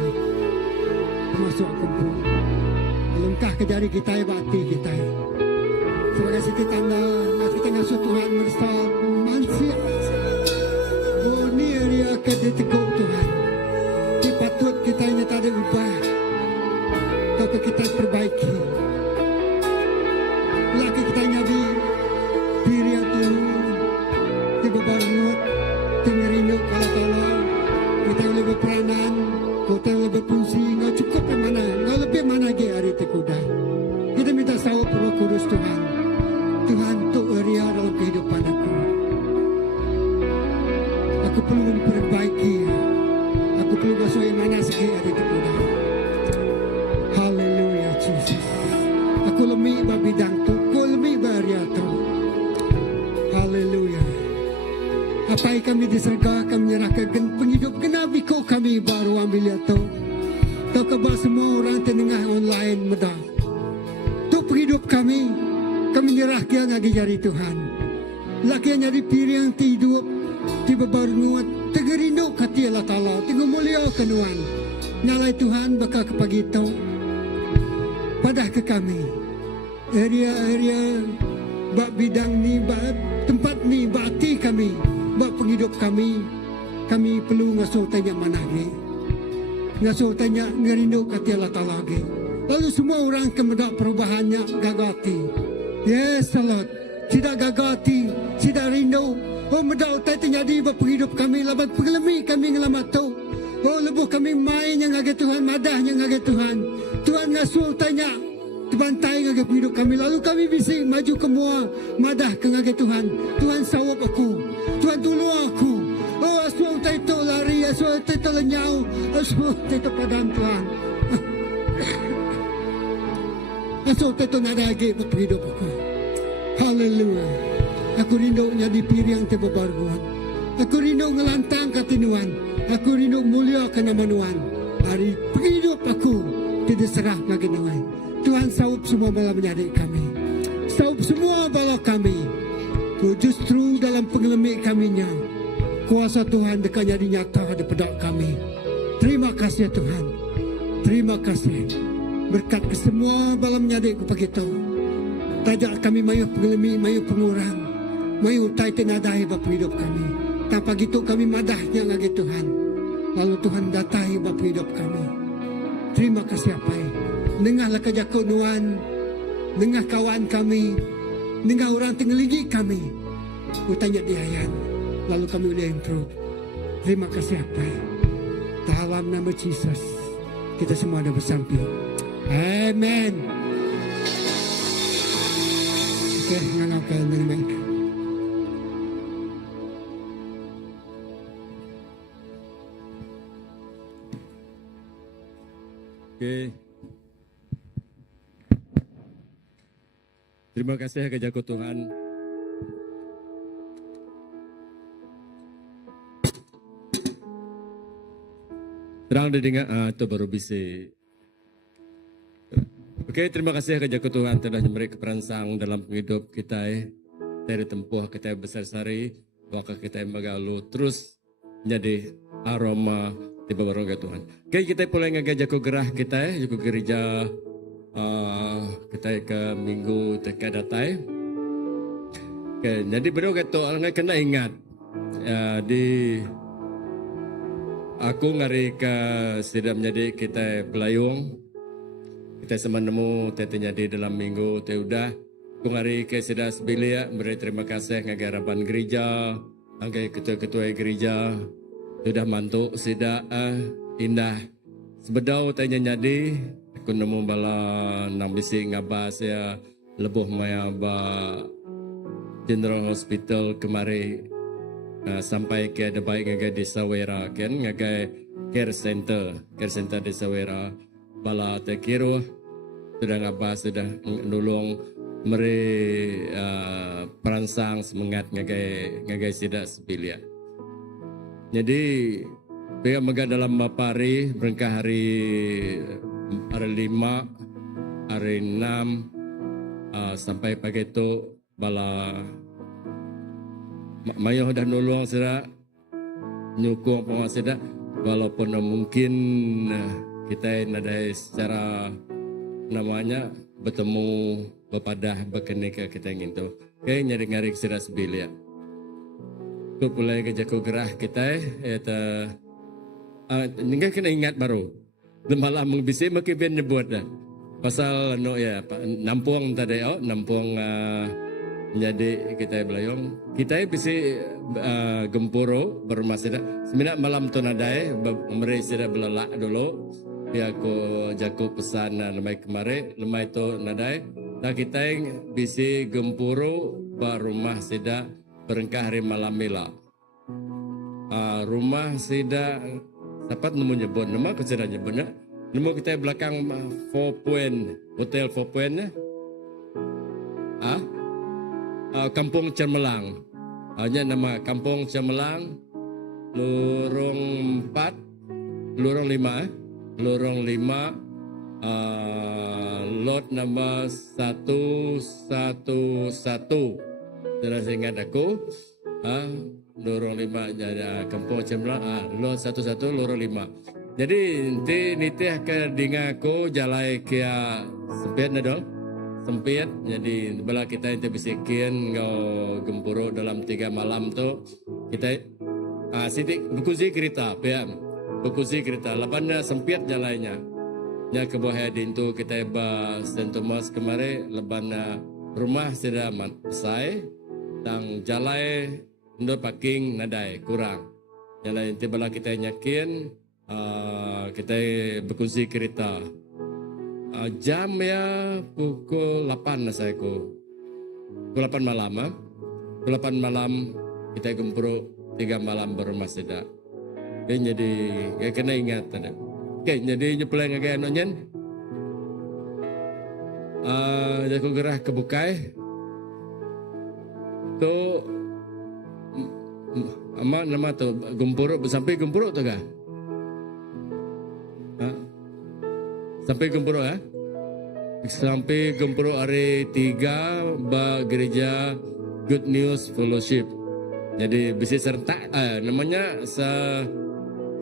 termasuk aku pun. Alangkah ke jari kita, hati kita. Sebagai siti tanda, kita ngasuh Tuhan meresap manusia. Oh, ni area ke diteguk Tuhan. Di patut kita ini tak ada ubah. Kau ke kita perbaiki. Laki kita nyadi diri yang tolong. Di bebanut, tengerinuk kalau kita yang lebih peranan, kita yang lebih fungsi. Kau cukup yang mana? Kau lebih mana lagi hari itu kuda? Kita minta sawah Roh Kudus Tuhan. Tuhan untuk area dalam kehidupan aku. Aku perlu memperbaiki. Aku perlu masuk yang mana sikit hari itu kuda. Haleluya Jesus. Aku lemih bidang tu, aku lemih area tu. Haleluya. Apa yang kami diserga, kami menyerahkan penghidup kenabi kau kami baru ambil itu. Kau kebar semua orang tengah online mudah. Tu penghidup kami menyerahkan lagi jari Tuhan. Laki yang jadi piring tidur, tiba baru nguat, tegerinuk hati Allah Ta'ala, tinggal mulia kenuan. Nyalai Tuhan bakal ke pagi itu. Padah ke kami. Area-area, bak bidang ni, bak tempat ni, bak hati kami. Bak penghidup kami perlu ngasuh tanya mana lagi. Ngasuh tanya ngerindu hati Allah Ta'ala lagi. Lalu semua orang kemendak perubahannya gagati. Yes, Lord. Tidak gagati, tidak rindu. Oh, mendak tanya di bak penghidup kami. Laban pengelami kami ngelamat tu. Oh, lebuh kami main yang agak Tuhan, madah yang agak Tuhan. Tuhan ngasuh tanya. Terbantai ngagak hidup kami. Lalu kami bising maju ke mua. Madah ke ngagak Tuhan. Tuhan sawap aku. Tuhan tolong aku. Oh, asuang taito lari. Asuang taito lenyau. Asuang taito padam Tuhan. Asuang taito nada lagi buat hidup aku. Haleluya. Aku rindu jadi piring tebabaruan. Aku rindu ngelantang katinuan. Aku rindu mulia ke nama Nuan. Hari hidup aku tidak serah lagi Nuan. Tuhan saup semua bala menyadik kami. Saup semua bala kami. Justru dalam pengelemik kaminya, kuasa Tuhan dekat jadi nyata daripada kami. Terima kasih Tuhan. Terima kasih. Berkat ke semua bala menyadik kepada kita. Tajak kami mayu pengelemik, mayu pengurang. Mayu tai tenadai bapa hidup kami. Tanpa gitu kami madahnya lagi Tuhan. Lalu Tuhan datai bapa hidup kami. Terima kasih apa Dengarlah kerja Nuan, dengar kawan kami, dengar orang tengeligi kami. Utanya diayan, lalu kami boleh improve. Terima kasih apa dalam nama Jesus, kita semua ada bersampai. Amen. Oke, ngangkat dari mic. Oke. Terima kasih ke Jago Tuhan. Terang didengar, itu baru bisa. Oke, terima kasih ke Jago Tuhan telah memberi keperansang dalam hidup kita. Dari tempuh kita besar-sari, waktu kita magalu terus menjadi aroma di bawah roga Tuhan. Oke, kita mulai ngajak Jago gerah kita, Jago gereja. Kita ke minggu teka datai. Okay, jadi beliau kata orang kena ingat di aku ngari ke sedang menjadi kita pelayung. Kita sama nemu tetenya di dalam minggu te udah aku ngari ke sedang sebilia beri terima kasih ngagarapan gereja, angkai ketua-ketua gereja sudah mantuk sida indah. Sebedau tanya jadi aku nemu bala nang bisi ngabas ya lebuh maya ba General Hospital kemari sampai ke ada baik ngagai di Sawera kan ngagai care center di Sawera bala te kiro sudah ngabas sudah nolong meri perangsang semangat ngagai sida sebilia. Jadi pega mega dalam mapari berengkah hari 5 hari 6 sampai pagi itu bala mayo dah nolong sida nyukung penguasa walaupun mungkin kita ada secara namanya bertemu berpadah berkenika kita ingin tu. Okay, nyari ngarik sida sebilia. Tu pulai ke jago gerah kita eta ninggal kena ingat baru. Malam bisa makin nyebut dah. Pasal no ya nampung tadi nampung jadi kita belayong kita bisa gempuro bermasida seminat malam tu nadai mereka sudah belalak dulu ya aku jago pesan lemai kemarin lemai tu nadai tak kita bisa gempuro berumah sida berengkah hari malam mila rumah sida dapat nemu nyebut nama aku sudah nyebutnya nemu kita belakang 4 point hotel 4 point Kampung Cemerlang. Hanya nama Kampung Cemerlang, lorong 4, lorong 5, lorong 5, lot nama 111. Sudah saya ingat aku, lorong 5 jadi Kampung Cemerlang, lot 11, lorong 5. Jadi nanti akan dengar aku jalan kia sempit dong. Sempit, jadi bila kita itu bisikin ngau gempuro dalam 3 malam tu kita sidik berkuzi kereta PM berkuzi kereta lapannya sempit jalannya nya ke bawah dintu kita ba Saint Thomas kemarin lebana rumah sudah selesai dan jalan untuk parking nadai kurang jalan itu bila kita nyakin kita berkuzi kereta jam ya pukul 8 lah saya pukul 8 malam pukul 8 malam kita gempuro 3 malam berumah sida. Okay, jadi ya kena ingat ada. Okay, jadi nyepeleng agak nonyen aku gerah kebukai tu nama tu gempuro sampai gempuro tu kah? Sampai gempuro ya? Sampai gempuro hari 3 ba gereja Good News Fellowship. Jadi bisa serta namanya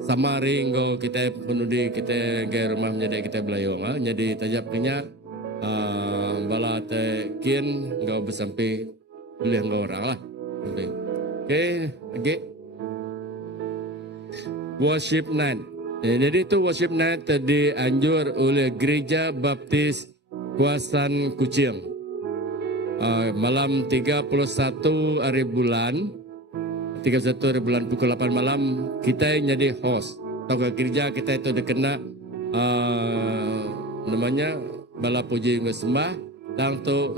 sama ringgo kita penudi kita ke rumah menjadi kita belayong jadi tajap kenya bala tekin engkau bersampai boleh engkau orang lah. Okay. Worship night. Jadi itu worship night dianjur oleh Gereja Baptis Kuasan Kucing. Malam 31 hari bulan 31 hari bulan pukul 8 malam kita jadi host. Atau ke gereja kita itu dikena namanya bala puji sembah dan tu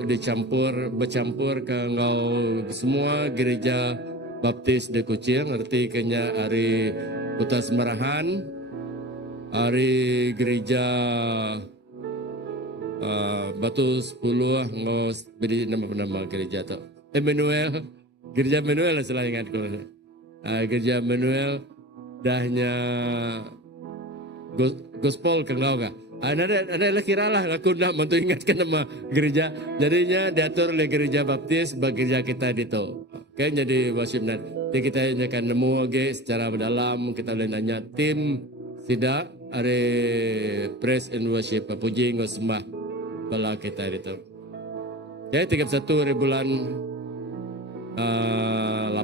bercampur ke ngau semua gereja Baptis di Kucing arti kenya hari Kota Semarahan hari gereja Batu 10 ngos beri nama gereja tu Emmanuel gereja Emmanuel lah salah ingatku gereja Emmanuel dahnya gospel ke ngau kah ada kira lah aku nak bantu ingatkan nama gereja jadinya diatur oleh gereja Baptis bagi gereja kita itu okay, jadi worship night jadi kita akan nemu secara mendalam kita boleh nanya tim sida hari praise and worship puji ngosembah bala kita itu. Ya 31 hari bulan 8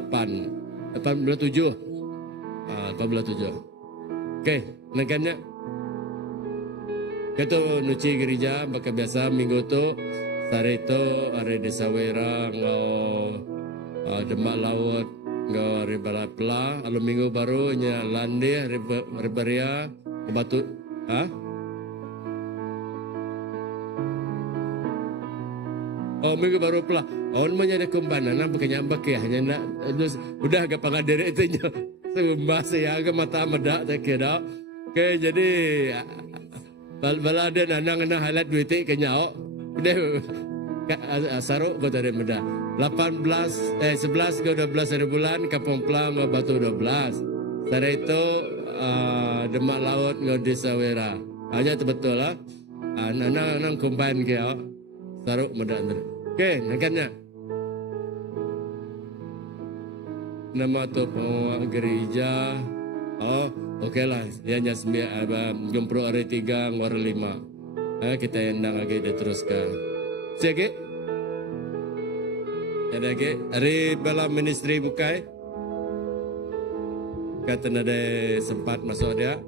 bulan 7. 8 Oke, nengkannya. Kita nuci gereja baka biasa minggu tu sare itu hari desa Wera ngau Demak Laut ngau hari Balapla lalu minggu baru nya Lande hari Baria Batu minggu baru pula namanya ada kumpanan bukannya ambak ya hanya nak udah agak pangadir itu nya sembah saya agak mata medak tak kira okay, jadi Bala ada nanang highlight duit kenyao. Udah saruk kau tadi muda. 11 ke 12 hari bulan Kampung Pelang ke Batu 12. Setelah itu Demak Laut ke Desa Wera. Hanya itu betul lah. Nanang combine ke saruk muda. Okey, nakanya. Nama tu pengawal gereja. Oh, okey lah. Dia hanya jempro hari 3, ngor 5. Kita endang lagi dia teruskan. Sikit. Ada lagi. Hari bala ministry bukai. Kata ada sempat masuk dia.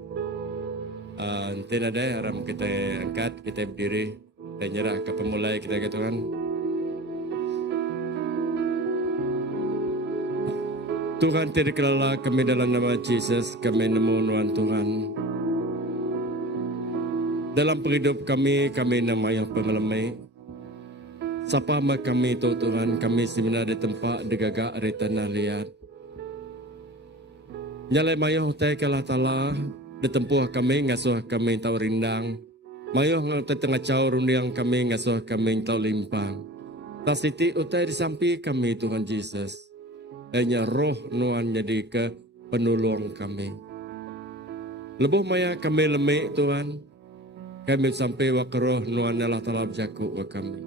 Nanti ada haram kita angkat, kita berdiri. Dan nyerah ke pemulai kita ke Tuhan. Tuhan terkelola kami dalam nama Yesus, kami nemu Tuhan Tuhan. Dalam penghidup kami nama yang pengelemai. Sapa mak kami Tuhan, kami sebenarnya di tempat digagak di tanah liat. Nyalai mayah utai kalah tala, ditempuh kami ngasuh kami tau rindang. Mayah ngutai tengah caur rundiang kami ngasuh kami tau limpang. Tasiti utai disampi kami Tuhan Yesus. Hanya roh nuan jadi ke penolong kami. Lebuh maya kami lemik Tuhan. Kami sampai wak roh nuan Allah Ta'ala berjaku wa kami.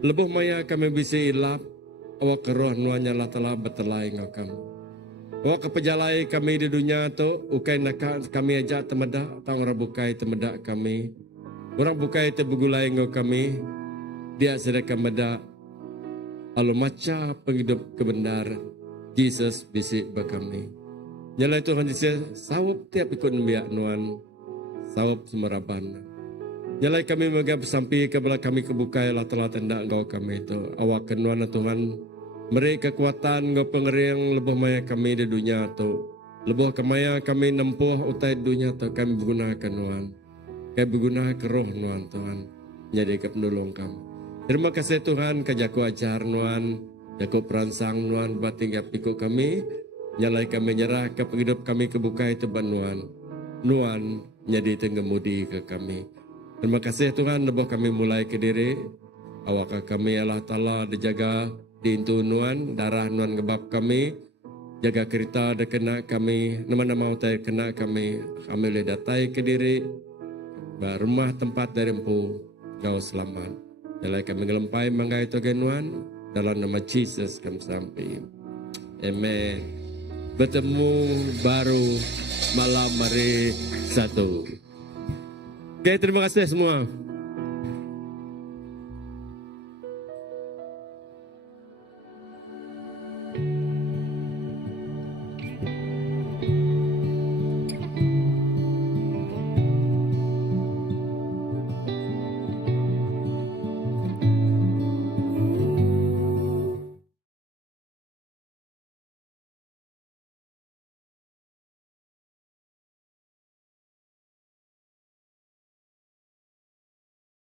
Lebuh maya kami bisa ilap. Wak roh nuan Allah Ta'ala bertelai ngau kami. Wak kepejalai kami di dunia tu. Ukai nak kami ajak temedak. Tang orang bukai temedak kami. Orang bukai terbegulai ngau kami. Dia sedekah medak. Alu maca penghidup kebenar Jesus bisik bakami. Nyalai Tuhan Yesus sawap tiap ikut biak nuan sawap semeraban. Nyalai kami megap sampai kebelah kami kebukai lah telah tendak engkau kami itu. Awak kenuan Tuhan meri kekuatan engkau pengeriang lebuh maya kami di dunia tu. Lebuh kemaya kami nempuh utai dunia tu kami bergunakan nuan. Kami bergunakan roh nuan Tuhan. Jadi kepenolong kami. Terima kasih Tuhan kajaku ajar nuan, jaku peransang nuan buat tinggal pikuk kami, nyalai kami nyerah ke penghidup kami kebukai teban nuan, nuan jadi tenggemudi ke kami. Terima kasih Tuhan lebuh kami mulai ke diri, awak kami Allah Ta'ala dijaga diintu nuan, darah nuan ngebab kami, jaga kereta ada kena kami, nama-nama utai kena kami boleh datai ke diri, rumah tempat dari empu, kau selamat. Jalai kami ngelempai manggai togenuan dalam nama Jesus kami sampai. Amen. Bertemu baru malam hari 1. Oke, terima kasih semua.